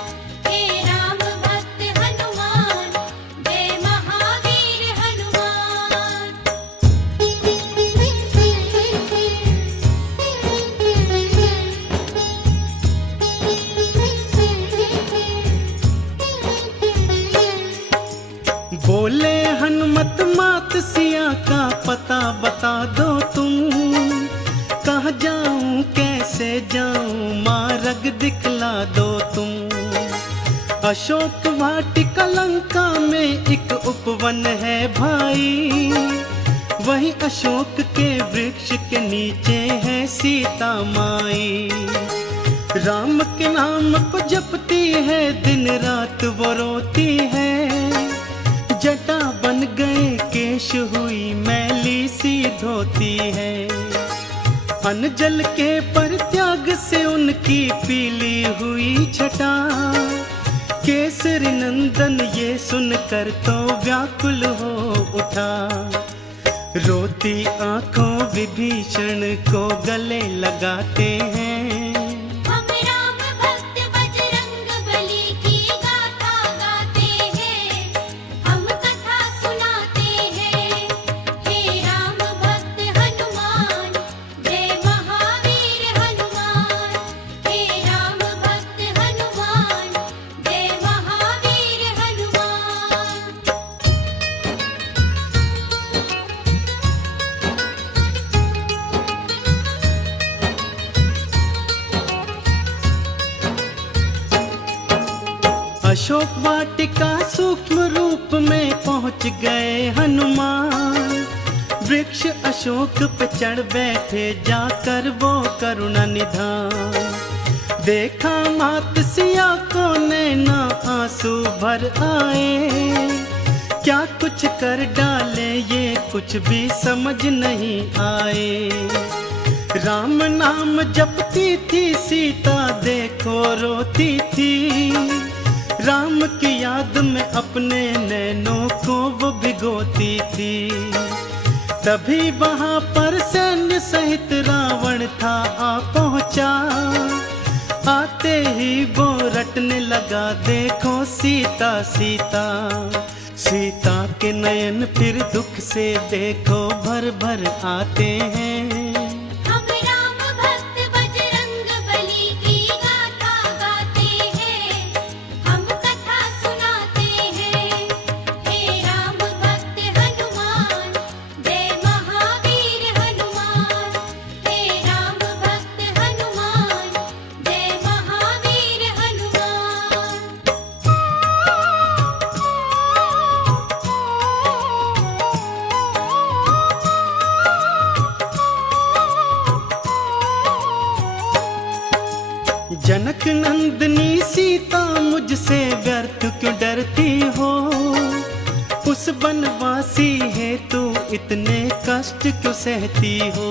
हे राम भक्त हनुमान, जय महावीर हनुमान। का पता बता दो तुम, कहाँ जाऊं कैसे जाऊं मार्ग दिखला दो तुम। अशोक वाटिका लंका में एक उपवन है भाई, वही अशोक के वृक्ष के नीचे है सीता माई। राम के नाम को जपती है दिन रात वो रोती है, जटा बन गए केश हुई मैली सी धोती है। अनजल के परित्याग से उनकी पीली हुई छटा, केसरी नंदन ये सुनकर तो व्याकुल हो उठा। रोती आंखों विभीषण को गले लगाते हैं, हम राम भक्त बजरंग बली की गाथा गाते हैं, हम कथा सुनाते हैं। हे राम भक्त हनुमान, जय महावीर हनुमान। हे राम भक्त हनुमान, जय महावीर हनुमान। अशोक वाटिका सूक्ष्म रूप में पहुंच गए हनुमान। वृक्ष अशोक पे चढ़ बैठे जाकर वो करुणा निधान। देखा मात सिया को नैना आंसू भर आए, क्या कुछ कर डाले ये कुछ भी समझ नहीं आए। राम नाम जपती थी सीता देखो रोती थी, राम की याद में अपने नैनों को वो भिगोती थी। तभी वहां पर सैन्य सहित रावण था आ पहुंचा, आते ही वो रटने लगा देखो सीता सीता। सीता के नयन फिर दुख से देखो भर भर आते हैं। हम राम भक्त बजरंग बली की गाथा गाते हैं, हम कथा सुनाते हैं। हे राम भक्त हनुमान, जय महावीर हनुमान। हे राम भक्त हनुमान, जय महावीर हनुमान। जनक नंदनी सीता मुझसे व्यर्थ क्यों डरती हो, उस बनवासी है तू इतने कष्ट क्यों सहती हो।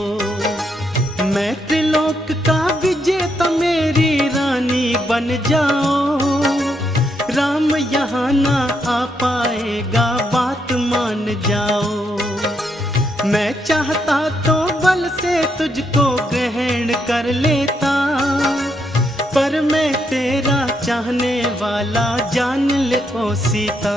मैं त्रिलोक का विजेता मेरी रानी बन जाओ, राम यहाँ ना आ पाएगा बात मान जाओ। मैं चाहता तो बल से तुझको ग्रहण कर लेता, पर मैं तेरा चाहने वाला जान ले ओ सीता।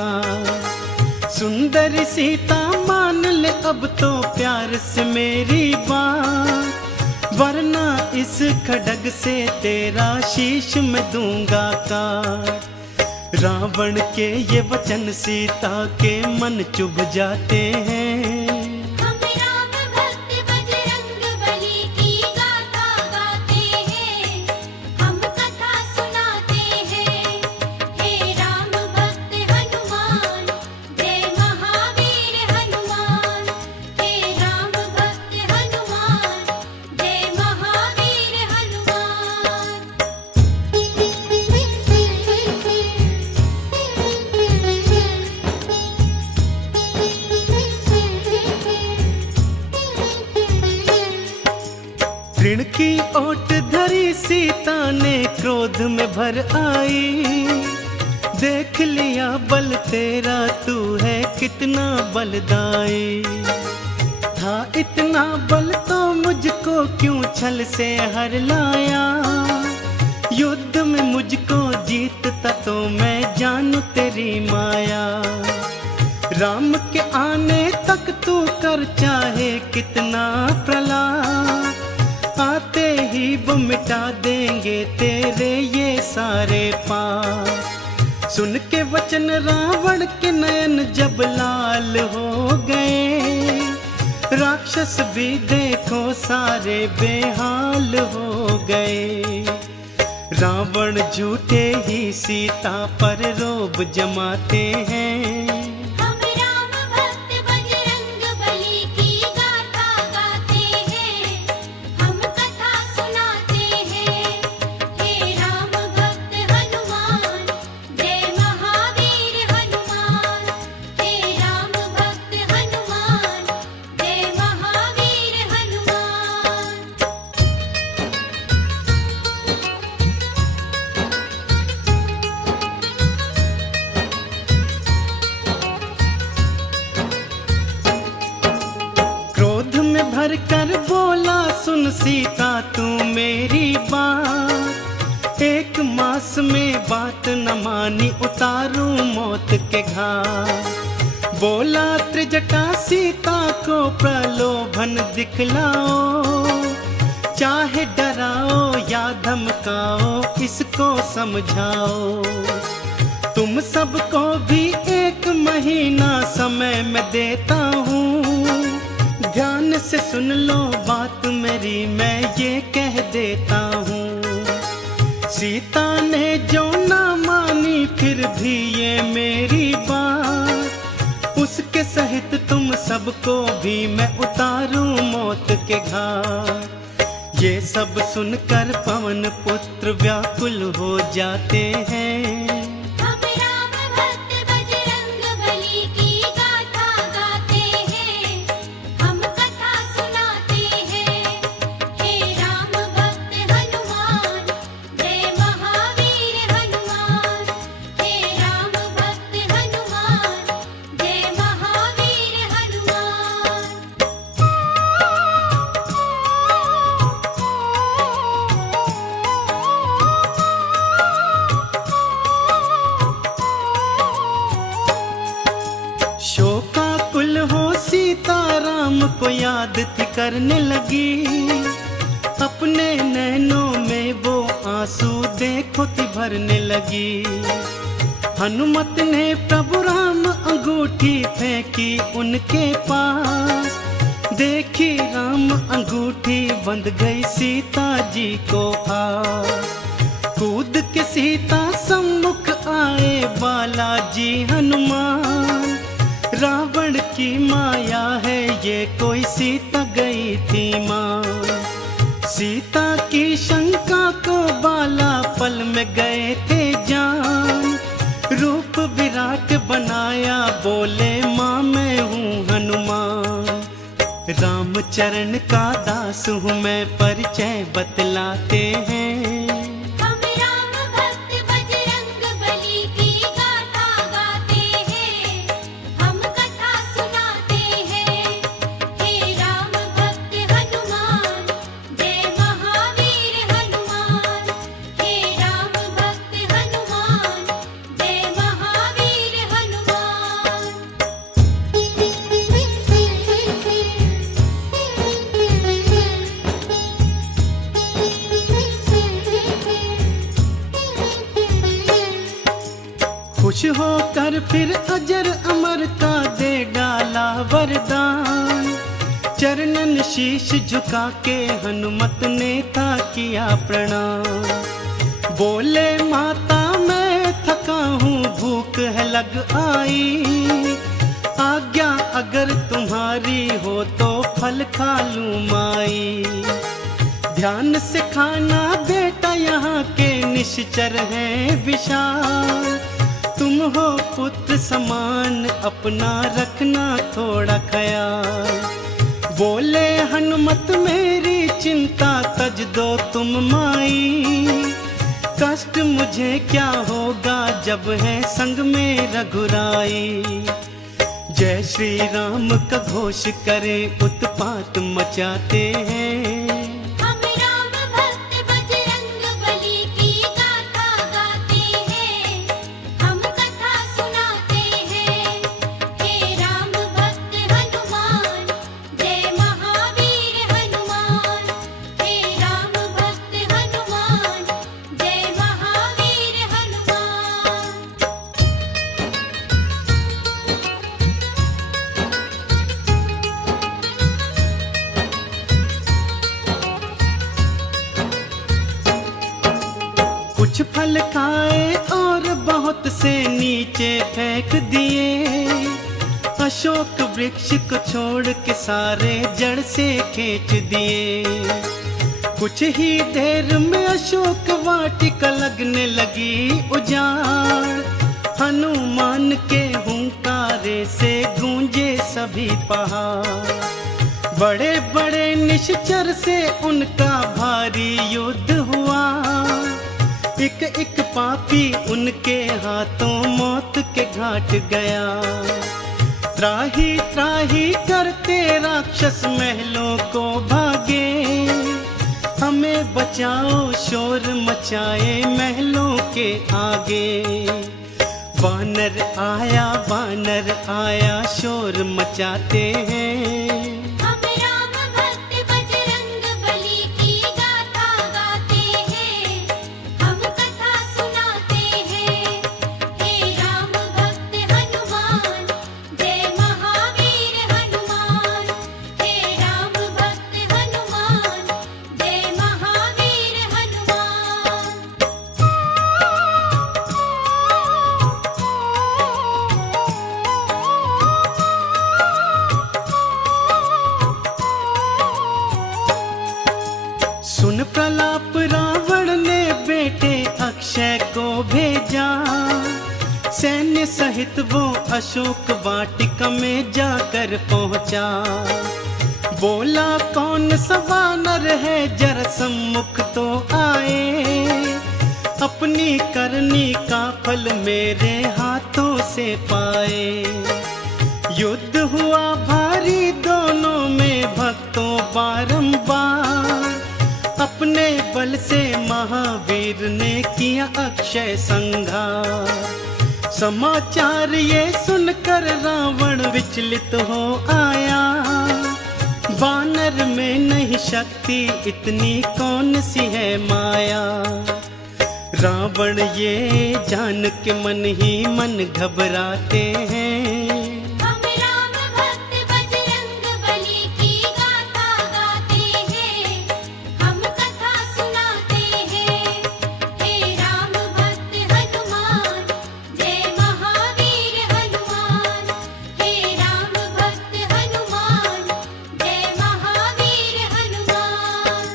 सुंदर सीता मान ले अब तो प्यार से मेरी बात, वरना इस खड्ग से तेरा शीश मैं दूंगा काट। रावण के ये वचन सीता के मन चुभ जाते हैं। हम राम भक्त बजरंग बली की गाथा गाते हैं, हम कथा सुनाते हैं। हे राम भक्त हनुमान, जय महावीर हनुमान। हे राम भक्त हनुमान, जय महावीर हनुमान। ऋण की ओट धरी सीता ने क्रोध में भर आई, देख लिया बल तेरा तू है कितना बलदाई। था इतना बल तो मुझको क्यों छल से हर लाया, युद्ध में मुझको जीतता तो मैं जानू तेरी माया। राम के आने तक तू कर चाहे कितना प्रलाप, आते ही वो मिटा देंगे तेरे ये सारे पाप। सुन के वचन रावण के नयन जब लाल हो गए, राक्षस भी देखो सारे बेहाल हो गए। रावण झूठे ही सीता पर रोब जमाते हैं। हम राम भक्त बजरंग बली की गाथा गाते हैं, हम कथा सुनाते हैं। हे राम भक्त हनुमान, जय महावीर हनुमान। हे राम भक्त हनुमान, जय महावीर हनुमान। क्रोध में भर कर बोला सुन सीता तू मेरी बात। एक मास में बात न मानी उतारूं मौत के घाट। बोला त्रिजटा सीता को प्रलोभन दिखलाओ। चाहे डराओ या धमकाओ इसको समझाओ। तुम सबको भी 1 महीना समय मैं देता हूँ। ध्यान से सुन लो बात मेरी मैं ये कह देता हूँ। सीता ने जो ना मानी फिर भी ये मेरी बात, उसके सहित तुम सबको भी मैं उतारूं मौत के घाट। ये सब सुनकर पवन पुत्र व्याकुल हो जाते हैं। हम राम भक्त बजरंग बली की गाथा गाते हैं, हम कथा सुनाते हैं। हे राम भक्त हनुमान, जय महावीर हनुमान। हे राम भक्त हनुमान, जय महावीर हनुमान। शोकाकुल हो सीता राम को याद थी करने लगी। अपने नैनों में वो आंसू देखो थी भरने लगी। हनुमत ने प्रभु राम अंगूठी फेंकी उनके पास। देखी राम अंगूठी बंध गई सीता जी को आस। कूद के सीता सम्मुख आए बालाजी हनुमान। रावण की माया है ये कोई सीता गई थी माँ। सीता की शंका को बाला पल में गए थे जान। रूप विराट बनाया बोले माँ मैं हूँ हनुमान। रामचरण का दास हूँ मैं परिचय बतलाते हैं। हम राम भक्त बजरंग बली की गाथा गाते हैं, हम कथा सुनाते हैं। हे राम भक्त हनुमान, जय महावीर हनुमान। हे राम भक्त हनुमान, जय महावीर हनुमान। खुश होकर फिर अजर अमर का दे डाला वरदान। चरणन शीश झुका के हनुमत ने था किया प्रणाम। बोले माता मैं थका हूँ भूख है लग आई। आज्ञा अगर तुम्हारी हो तो फल खा लूँ माई। ध्यान से खाना बेटा यहाँ के निश्चर हैं विशाल। तुम हो पुत्र समान अपना रखना थोड़ा ख्याल। बोले हनुमत मेरी चिंता तज दो तुम माई। कष्ट मुझे क्या होगा जब है संग में रघुराई। जय श्री राम का घोष करे उत्पात मचाते हैं। हम राम भक्त बजरंग बली की गाथा गाते हैं, हम कथा सुनाते हैं। हे राम भक्त हनुमान, जय महावीर हनुमान। हे राम भक्त हनुमान, जय महावीर हनुमान। कुछ फल खाए और बहुत से नीचे फेंक दिए। अशोक वृक्ष को छोड़ के सारे जड़ से खींच दिए। कुछ ही देर में अशोक वाटिका लगने लगी उजाड़। हनुमान के हुंकारे से गूंजे सभी पहाड़। बड़े बड़े निश्चर से उनका भारी युद्ध हुआ। एक एक पापी उनके हाथों मौत के घाट गया। त्राही त्राही करते राक्षस महलों को भागे। हमें बचाओ शोर मचाए महलों के आगे। वानर आया शोर मचाते हैं। हम राम भक्त बजरंग बली की गाथा गाते हैं। हम कथा सुनाते हैं। हे राम भक्त हनुमान, जय महावीर हनुमान। हे राम भक्त हनुमान, जय महावीर हनुमान। सुन प्रलाप रावण ने बेटे अक्षय को भेजा। सैन्य सहित वो अशोक वाटिका में जाकर पहुंचा। बोला कौन सा वानर है जरा सम्मुख तो आए। अपनी करनी का फल मेरे हाथों से पाए। युद्ध हुआ भारी दोनों में भक्तों बारंबार। अपने बल से महावीर ने किया अक्षय संहार। समाचार ये सुनकर रावण विचलित हो आया। वानर में नहीं शक्ति इतनी कौन सी है माया। रावण ये जान के मन ही मन घबराते हैं। हम राम भक्त बजरंग बली की गाथा गाते हैं। हम कथा सुनाते हैं। हे राम भक्त हनुमान, जय महावीर हनुमान। हे राम भक्त हनुमान, जय महावीर हनुमान।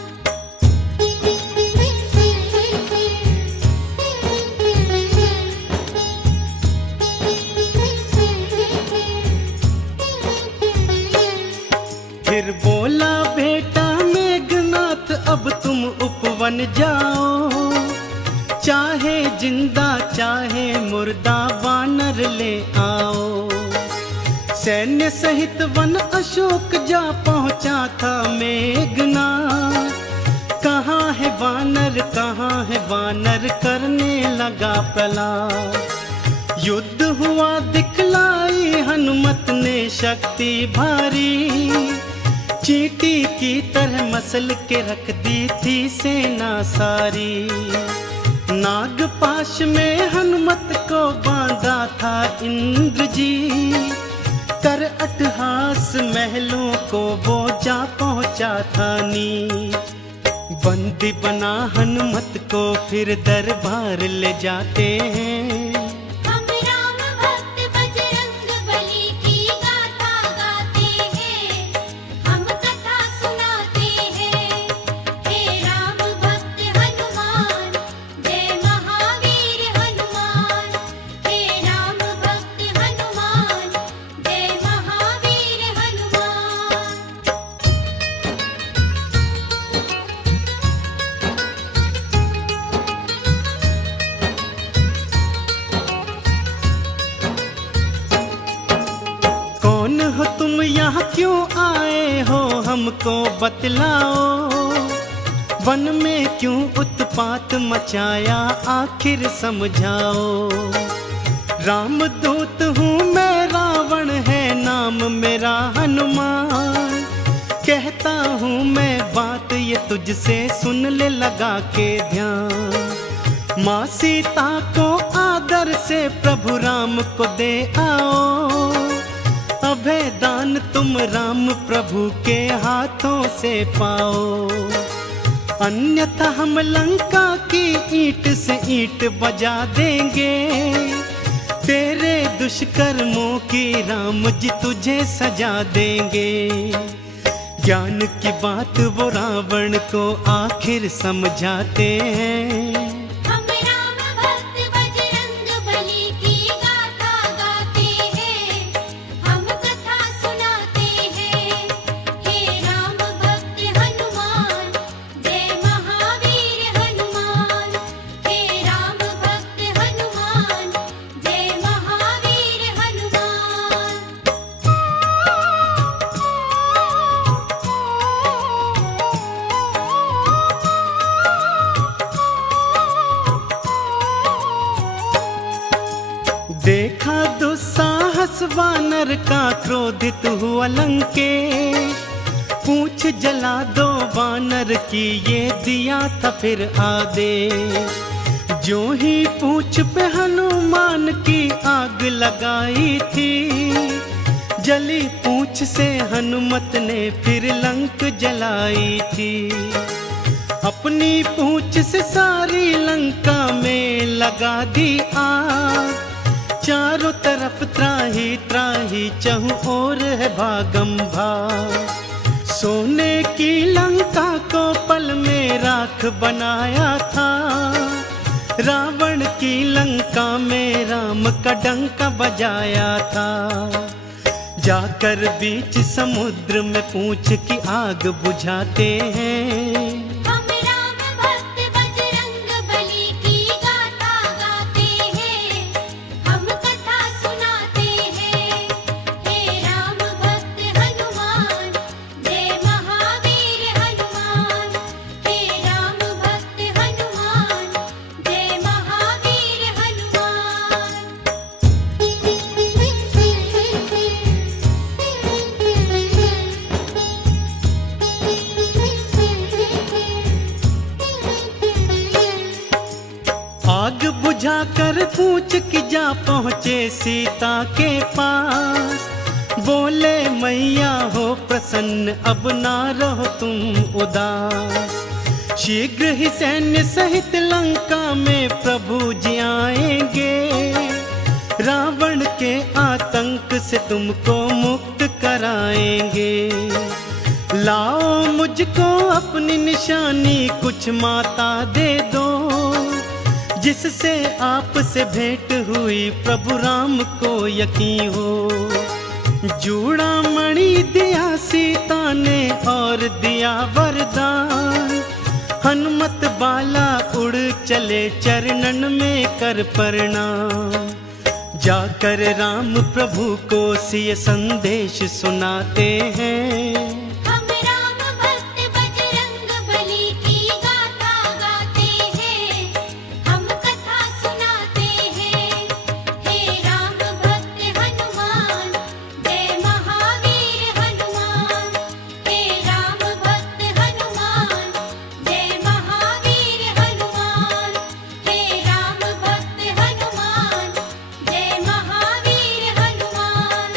फिर बोला बेटा मेघनाथ अब तुम उपवन जाओ। चाहे जिंदा चाहे मुर्दा वानर ले आओ। सैन्य सहित वन अशोक जा पहुंचा था मेघनाथ। कहाँ है वानर करने लगा प्रलाप। युद्ध हुआ दिखलाई हनुमत ने शक्ति भारी। चींटी की तरह मसल के रख दी थी सेना सारी। नागपाश में हनुमत को बांधा था इंद्र जी। कर अट्टहास महलों को वो जा पहुंचा था नीच। बंदी बना हनुमत को फिर दरबार ले जाते हैं। हम राम भक्त बजरंग बली की गाथा गाते हैं। हम कथा सुनाते हैं। हे राम भक्त हनुमान, जय महावीर हनुमान। हे राम भक्त हनुमान, जय महावीर हनुमान। कौन हो तुम यहाँ क्यों आए हो हमको बतलाओ। वन में क्यों उत्पात मचाया आखिर समझाओ। रामदूत हूँ मैं रावण है नाम मेरा हनुमान। कहता हूँ मैं बात ये तुझसे सुन ले लगा के ध्यान। माँ सीता को आदर से प्रभु राम को दे आओ। अभय दान तुम राम प्रभु के हाथों से पाओ। अन्यथा हम लंका की ईंट से ईंट बजा देंगे। तेरे दुष्कर्मों की राम जी तुझे सजा देंगे। ज्ञान की बात वो रावण को आखिर समझाते हैं। हम राम भक्त बजरंग बली की गाथा गाते हैं, हम कथा सुनाते हैं। हे राम भक्त हनुमान, जय महावीर हनुमान। हे राम भक्त हनुमान, जय महावीर हनुमान। देखा दुस्साहस वानर का क्रोधित हुआ लंकेश। पूछ जला दो वानर की ये दिया था फिर आदेश। जो ही पूछ पे हनुमान की आग लगाई थी, जली पूछ से हनुमत ने फिर लंक जलाई थी। अपनी पूछ से सारी लंका में लगा दी आग। चारों तरफ त्राही त्राही चहुं ओर है भागम भाग। सोने की लंका को पल में राख बनाया था। रावण की लंका में राम का डंका बजाया था। जाकर बीच समुद्र में पूछ की आग बुझाते हैं। हम राम भक्त बजरंग बली की गाथा गाते हैं, हम कथा सुनाते हैं। हे राम भक्त हनुमान, जय महावीर हनुमान। हे राम भक्त हनुमान, जय महावीर आग बुझाकर पूछ की जा पहुँचे सीता के पास। बोले मैया हो प्रसन्न अब ना रहो तुम उदास। शीघ्र ही सैन्य सहित लंका में प्रभु जी आएंगे। रावण के आतंक से तुमको मुक्त कराएंगे। लाओ मुझको अपनी निशानी कुछ माता दे दो। जिससे आपसे भेंट हुई प्रभु राम को यकीन हो। जूड़ा मणि दिया सीता ने और दिया वरदान। हनुमत बाला उड़ चले चरणन में कर प्रणाम। जाकर राम प्रभु को सिय संदेश सुनाते हैं। हम राम भक्त बजरंग बली की गाथा गाते हैं, हम कथा सुनाते हैं। हे राम भक्त हनुमान, जय महावीर हनुमान। हे राम भक्त हनुमान, जय महावीर हनुमान। हे राम भक्त हनुमान, जय महावीर हनुमान।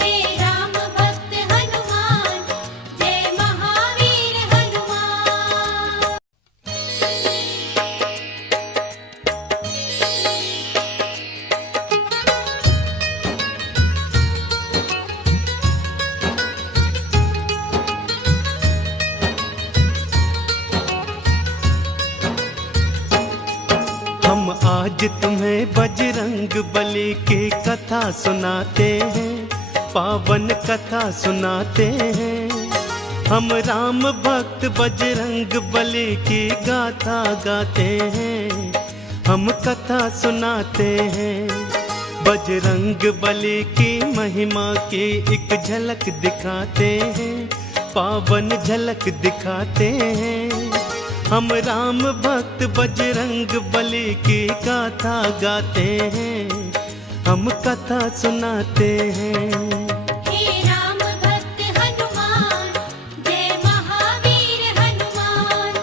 हे राम भक्त हनुमान, जय महावीर हनुमान। हम आज तुम्हें बजरंग बली की कथा सुनाते हैं। पावन कथा सुनाते हैं। हम राम भक्त बजरंग बली की गाथा गाते हैं। हम कथा सुनाते हैं। बजरंग बली की महिमा की एक झलक दिखाते हैं। पावन झलक दिखाते हैं। हम राम भक्त बजरंग बली की गाथा गाते हैं। हम कथा सुनाते हैं। हे राम भक्त हनुमान, जय महावीर हनुमान।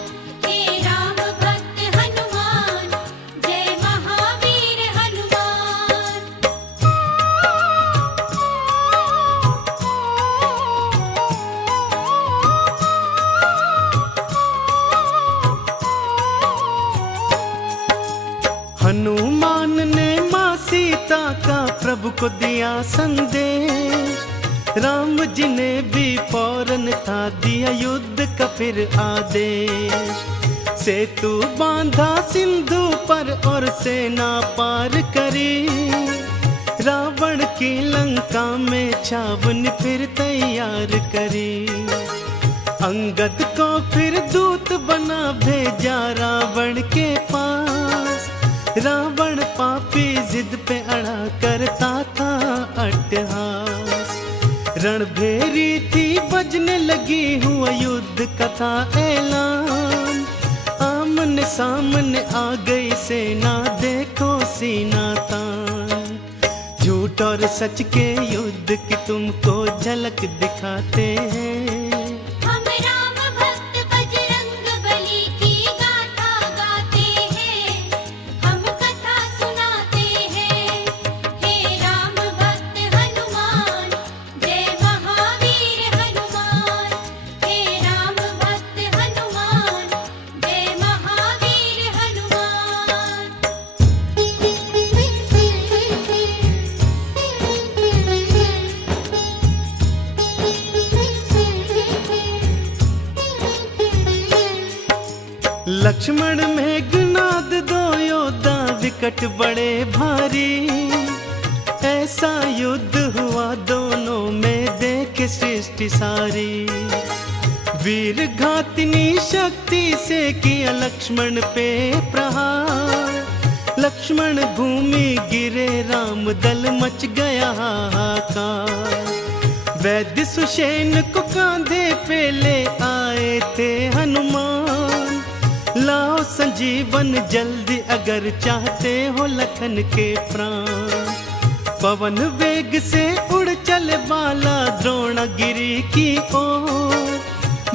हे राम भक्त हनुमान, जय महावीर हनुमान। को दिया संदेश, राम जी ने भी फौरन था दिया युद्ध का फिर आदेश। सेतु बांधा सिंधु पर और सेना पार करी, रावण की लंका में छावनी फिर तैयार करी। अंगद को फिर दूत बना भेजा रावण के पास, रावण पापी जिद पे अड़ा करता था अट्टहास। रणभेरी थी बजने लगी हुआ युद्ध कथा ऐलान, आमने सामने आ गई सेना देखो सीना तान। झूठ और सच के युद्ध की तुमको झलक दिखाते हैं, हम राम भक्त बजरंग बली की गाथा गाते हैं, हम कथा सुनाते हैं। हे राम भक्त हनुमान, जय महावीर हनुमान। हे राम भक्त हनुमान, जय महावीर हनुमान। लक्ष्मण मेघनाद दो योद्धा विकट बड़े भारी, ऐसा युद्ध हुआ दोनों में देखे सृष्टि सारी। वीर घातिनी शक्ति से किया लक्ष्मण पे प्रहार, लक्ष्मण भूमि गिरे राम दल मच गया हाहाकार। वैद्य सुषेण को कांधे पे ले आए थे हनुमान, लाओ संजीवन जल्दी अगर चाहते हो लखन के प्राण। पवन वेग से उड़ चले बाला द्रोणगिरी की ओर,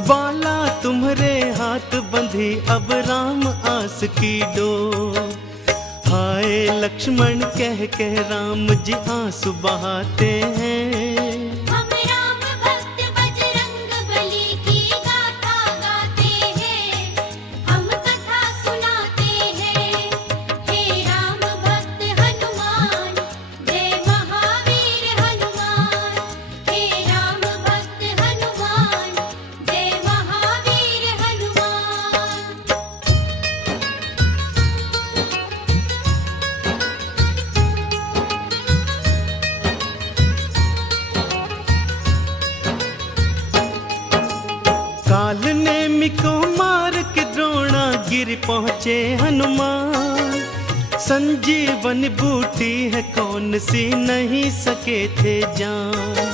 बाला तुम्हारे हाथ बंधी अब राम आस की डोर। हाय लक्ष्मण कह कह राम जी आंसू बहाते हैं, हम राम भक्त बजरंग बली की गाथा गाते हैं, हम कथा सुनाते हैं। हे राम भक्त हनुमान, जय महावीर हनुमान। हे राम भक्त हनुमान, जय महावीर हनुमान। काल नेमि को मार के द्रोणागिरि पहुँचे हनुमान। संजीवन बूटी है कौन सी नहीं सके थे जान,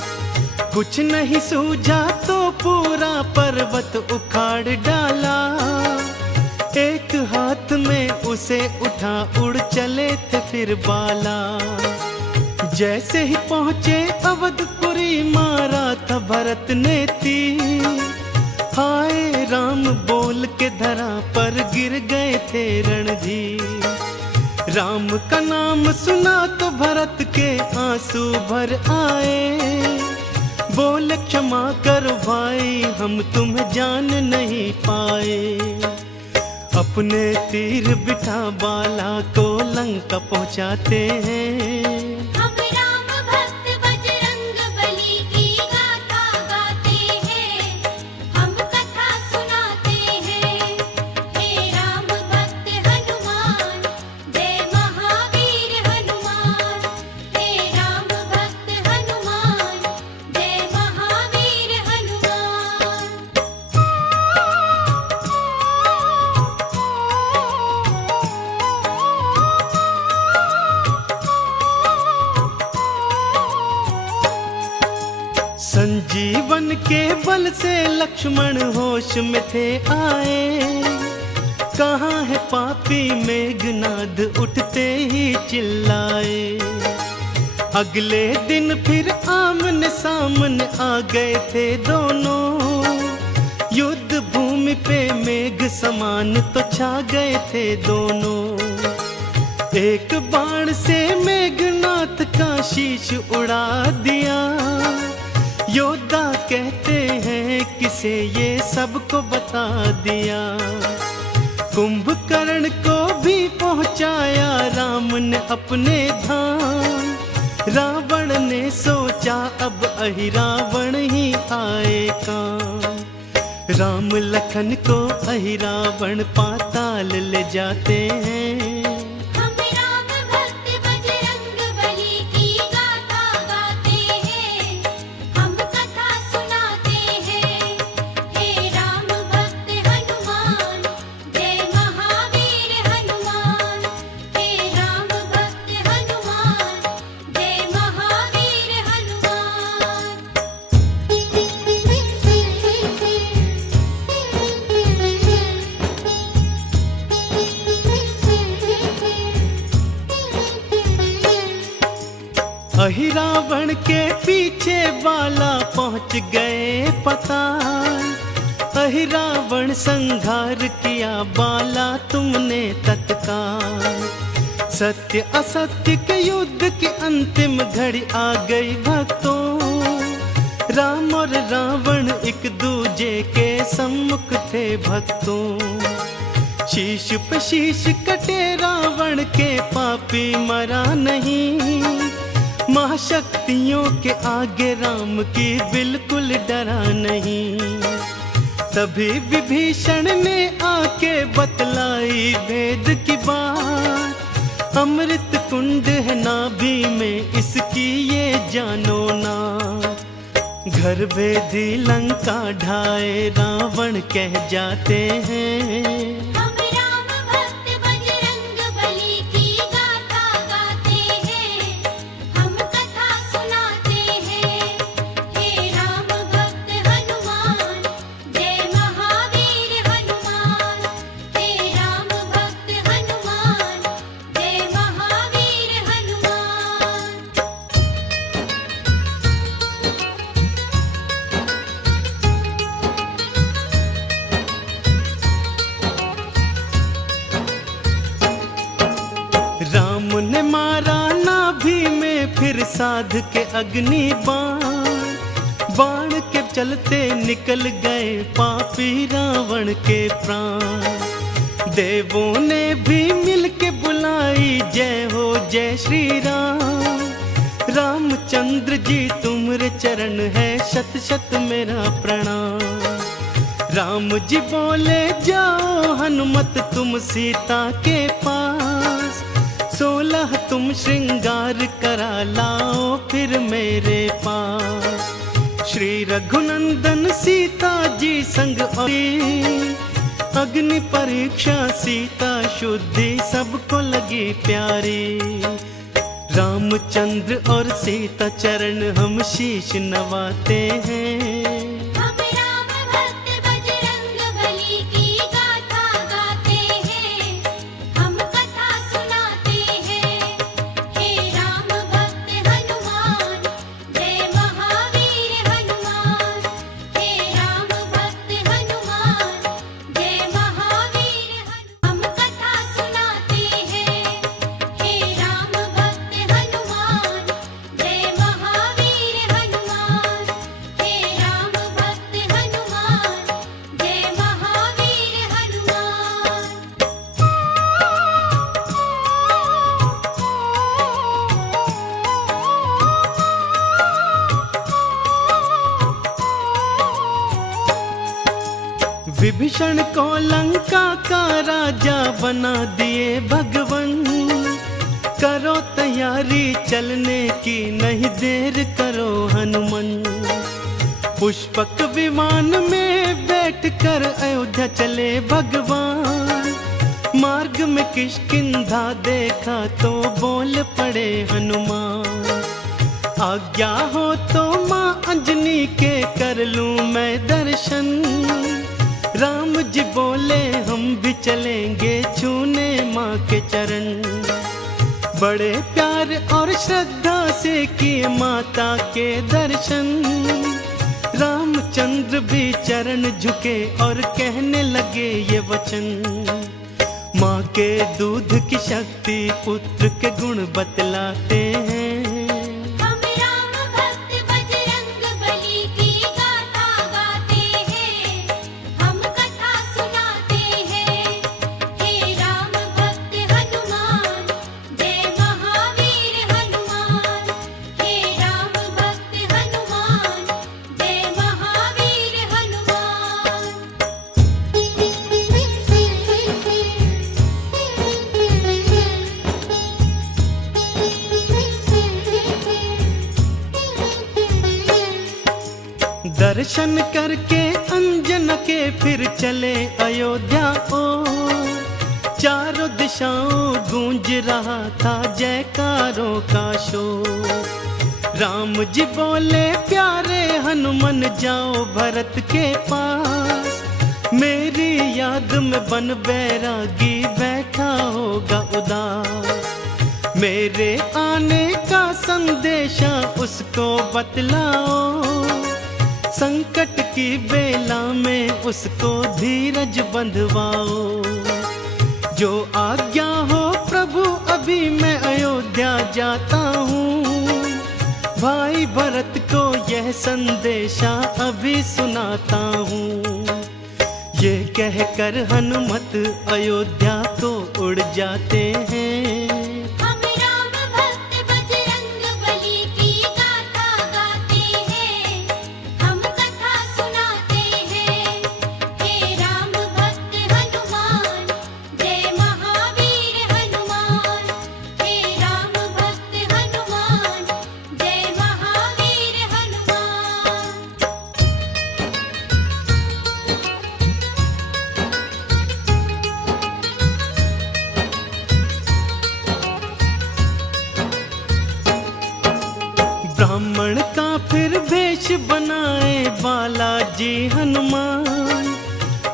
कुछ नहीं सूझा तो पूरा पर्वत उखाड़ डाला। एक हाथ में उसे उठा उड़ चले थे फिर बाला। जैसे ही पहुँचे अवधपुरी मारा था भरत ने तीर, हाय राम बोल के धरा पर गिर गए थे रणधीर। राम का नाम सुना तो भरत के आंसू भर आए, बोले क्षमा कर भाई हम तुम्हें जान नहीं पाए। अपने तीर बिठा बाला को लंका पहुंचाते हैं, हम राम भक्त बजरंग बली की गाथा गाते हैं, हम कथा सुनाते हैं। हे राम भक्त हनुमान, जय महावीर हनुमान। हे राम भक्त हनुमान, जय महावीर हनुमान। संजीवन के बल से लक्ष्मण होश में थे आए। कहाँ है पापी मेघनाद उठते ही चिल्लाए। अगले दिन फिर आमने सामने आ गए थे दोनों, युद्ध भूमि पे मेघ समान तो छा गए थे दोनों। एक बाण से मेघनाथ का शीश उड़ा दिया, योद्धा कहते हैं किसे ये सबको बता दिया। कुंभकर्ण को भी पहुंचाया राम ने अपने धाम, रावण ने सोचा अब अहिरावण ही आए काम। राम लखन को अहिरावण पाताल ले जाते हैं। हम राम भक्त बजरंग बली की गाथा गाते हैं, हम कथा सुनाते हैं। हे राम भक्त हनुमान, जय महावीर हनुमान। हे राम भक्त हनुमान, जय महावीर हनुमान। अहिरावण के पीछे बाला पहुंच गए पताल। अहिरावण संघार किया बाला तुमने तत्काल। सत्य असत्य के युद्ध की अंतिम घड़ी आ गई भक्तों। राम और रावण एक दूजे के सम्मुख थे भक्तों। शीश पे शीश कटे रावण के, पापी मरा नहीं। महाशक्तियों के आगे राम की बिल्कुल डरा नहीं। तभी विभीषण ने आके बतलाई भेद की बात। अमृत कुंड है नाभि में इसकी ये जानो ना। घर भेदी लंका ढाए रावण कह जाते हैं। हम राम भक्त बजरंग बली की गाथा गाते हैं, हम कथा सुनाते हैं। हे राम भक्त हनुमान, जय महावीर हनुमान। हे राम भक्त हनुमान, जय महावीर हनुमान। राम ने मारा नाभि में फिर साध के अग्नि बाण। बाण के चलते निकल गए पापी रावण के प्राण। देवों ने भी मिल के बुलाई जय हो जय श्री राम। रामचंद्र जी तुम्हारे चरण है शत शत मेरा प्रणाम। राम जी बोले जाओ हनुमत तुम सीता के पास। 16 तुम श्रृंगार करा लाओ फिर मेरे पास। श्री रघुनंदन सीता जी संग आई। अग्नि परीक्षा सीता शुद्धि सबको लगी प्यारी। रामचंद्र और सीता चरण हम शीश नवाते हैं। हम राम भक्त बजरंग बली की गाथा गाते हैं, हम कथा सुनाते हैं। हे राम भक्त हनुमान, जय महावीर हनुमान। हे राम भक्त हनुमान, जय महावीर हनुमान। हम कथा सुनाते हैं। हे राम भक्त हनुमान, जय महावीर हनुमान। हे राम भक्त हनुमान, जय महावीर हनुमान। विभीषण को लंका का राजा बना दिए भगवन। करो तैयारी चलने की नहीं देर करो हनुमान। पुष्पक विमान में बैठकर अयोध्या चले भगवान। मार्ग में किष्किंधा देखा तो बोल पड़े हनुमान। आज्ञा हो तो माँ अंजनी के कर लूं मैं दर्शन। राम जी बोले हम भी चलेंगे छूने माँ के चरण। बड़े प्यार और श्रद्धा से किए माता के दर्शन। रामचंद्र भी चरण झुके और कहने लगे ये वचन। माँ के दूध की शक्ति पुत्र के गुण बतलाते हैं। हम राम भक्त बजरंग बली की गाथा गाते हैं, हम कथा सुनाते हैं। हे राम भक्त हनुमान, जय महावीर हनुमान। दर्शन करके अंजन के फिर चले अयोध्या ओ। चारों दिशाओं गूंज रहा था जयकारों का शोर। राम जी बोले प्यारे हनुमान जाओ भरत के पास, मेरी याद में बन बैरागी बैठा होगा उदास। मेरे आने का संदेशा उसको बतलाओ, संकट की बेला में उसको धीरज बंधवाओ। जो आज्ञा हो प्रभु अभी मैं अयोध्या जाता हूँ, भाई भरत को यह संदेशा अभी सुनाता हूँ। ये कहकर हनुमत अयोध्या को उड़ जाते हैं। हम राम भक्त बजरंग बली की गाथा गाते हैं, हम कथा सुनाते हैं। हे राम भक्त हनुमान, जय महावीर हनुमान। हे राम भक्त हनुमान, जय महावीर हनुमान। ब्राह्मण का फिर वेश बनाए बालाजी हनुमान,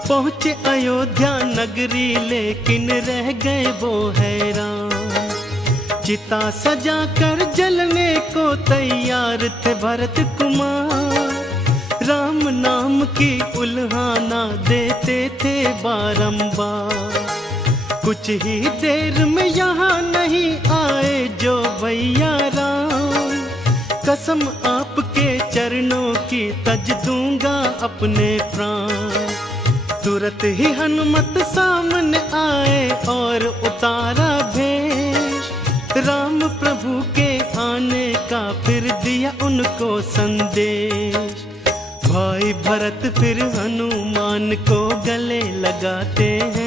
पहुँचे अयोध्या नगरी लेकिन रह गए वो हैरान। चिता सजा कर जलने को तैयार थे भरत कुमार, राम नाम की उल्हाना देते थे बारंबार। कुछ ही देर में यहाँ नहीं आए जो भैया राम, कसम आपके चरणों की तज दूंगा अपने प्राण। तुरंत ही हनुमत सामने आए और उतारा भेष, राम प्रभु के आने का फिर दिया उनको संदेश। भाई भरत फिर हनुमान को गले लगाते हैं।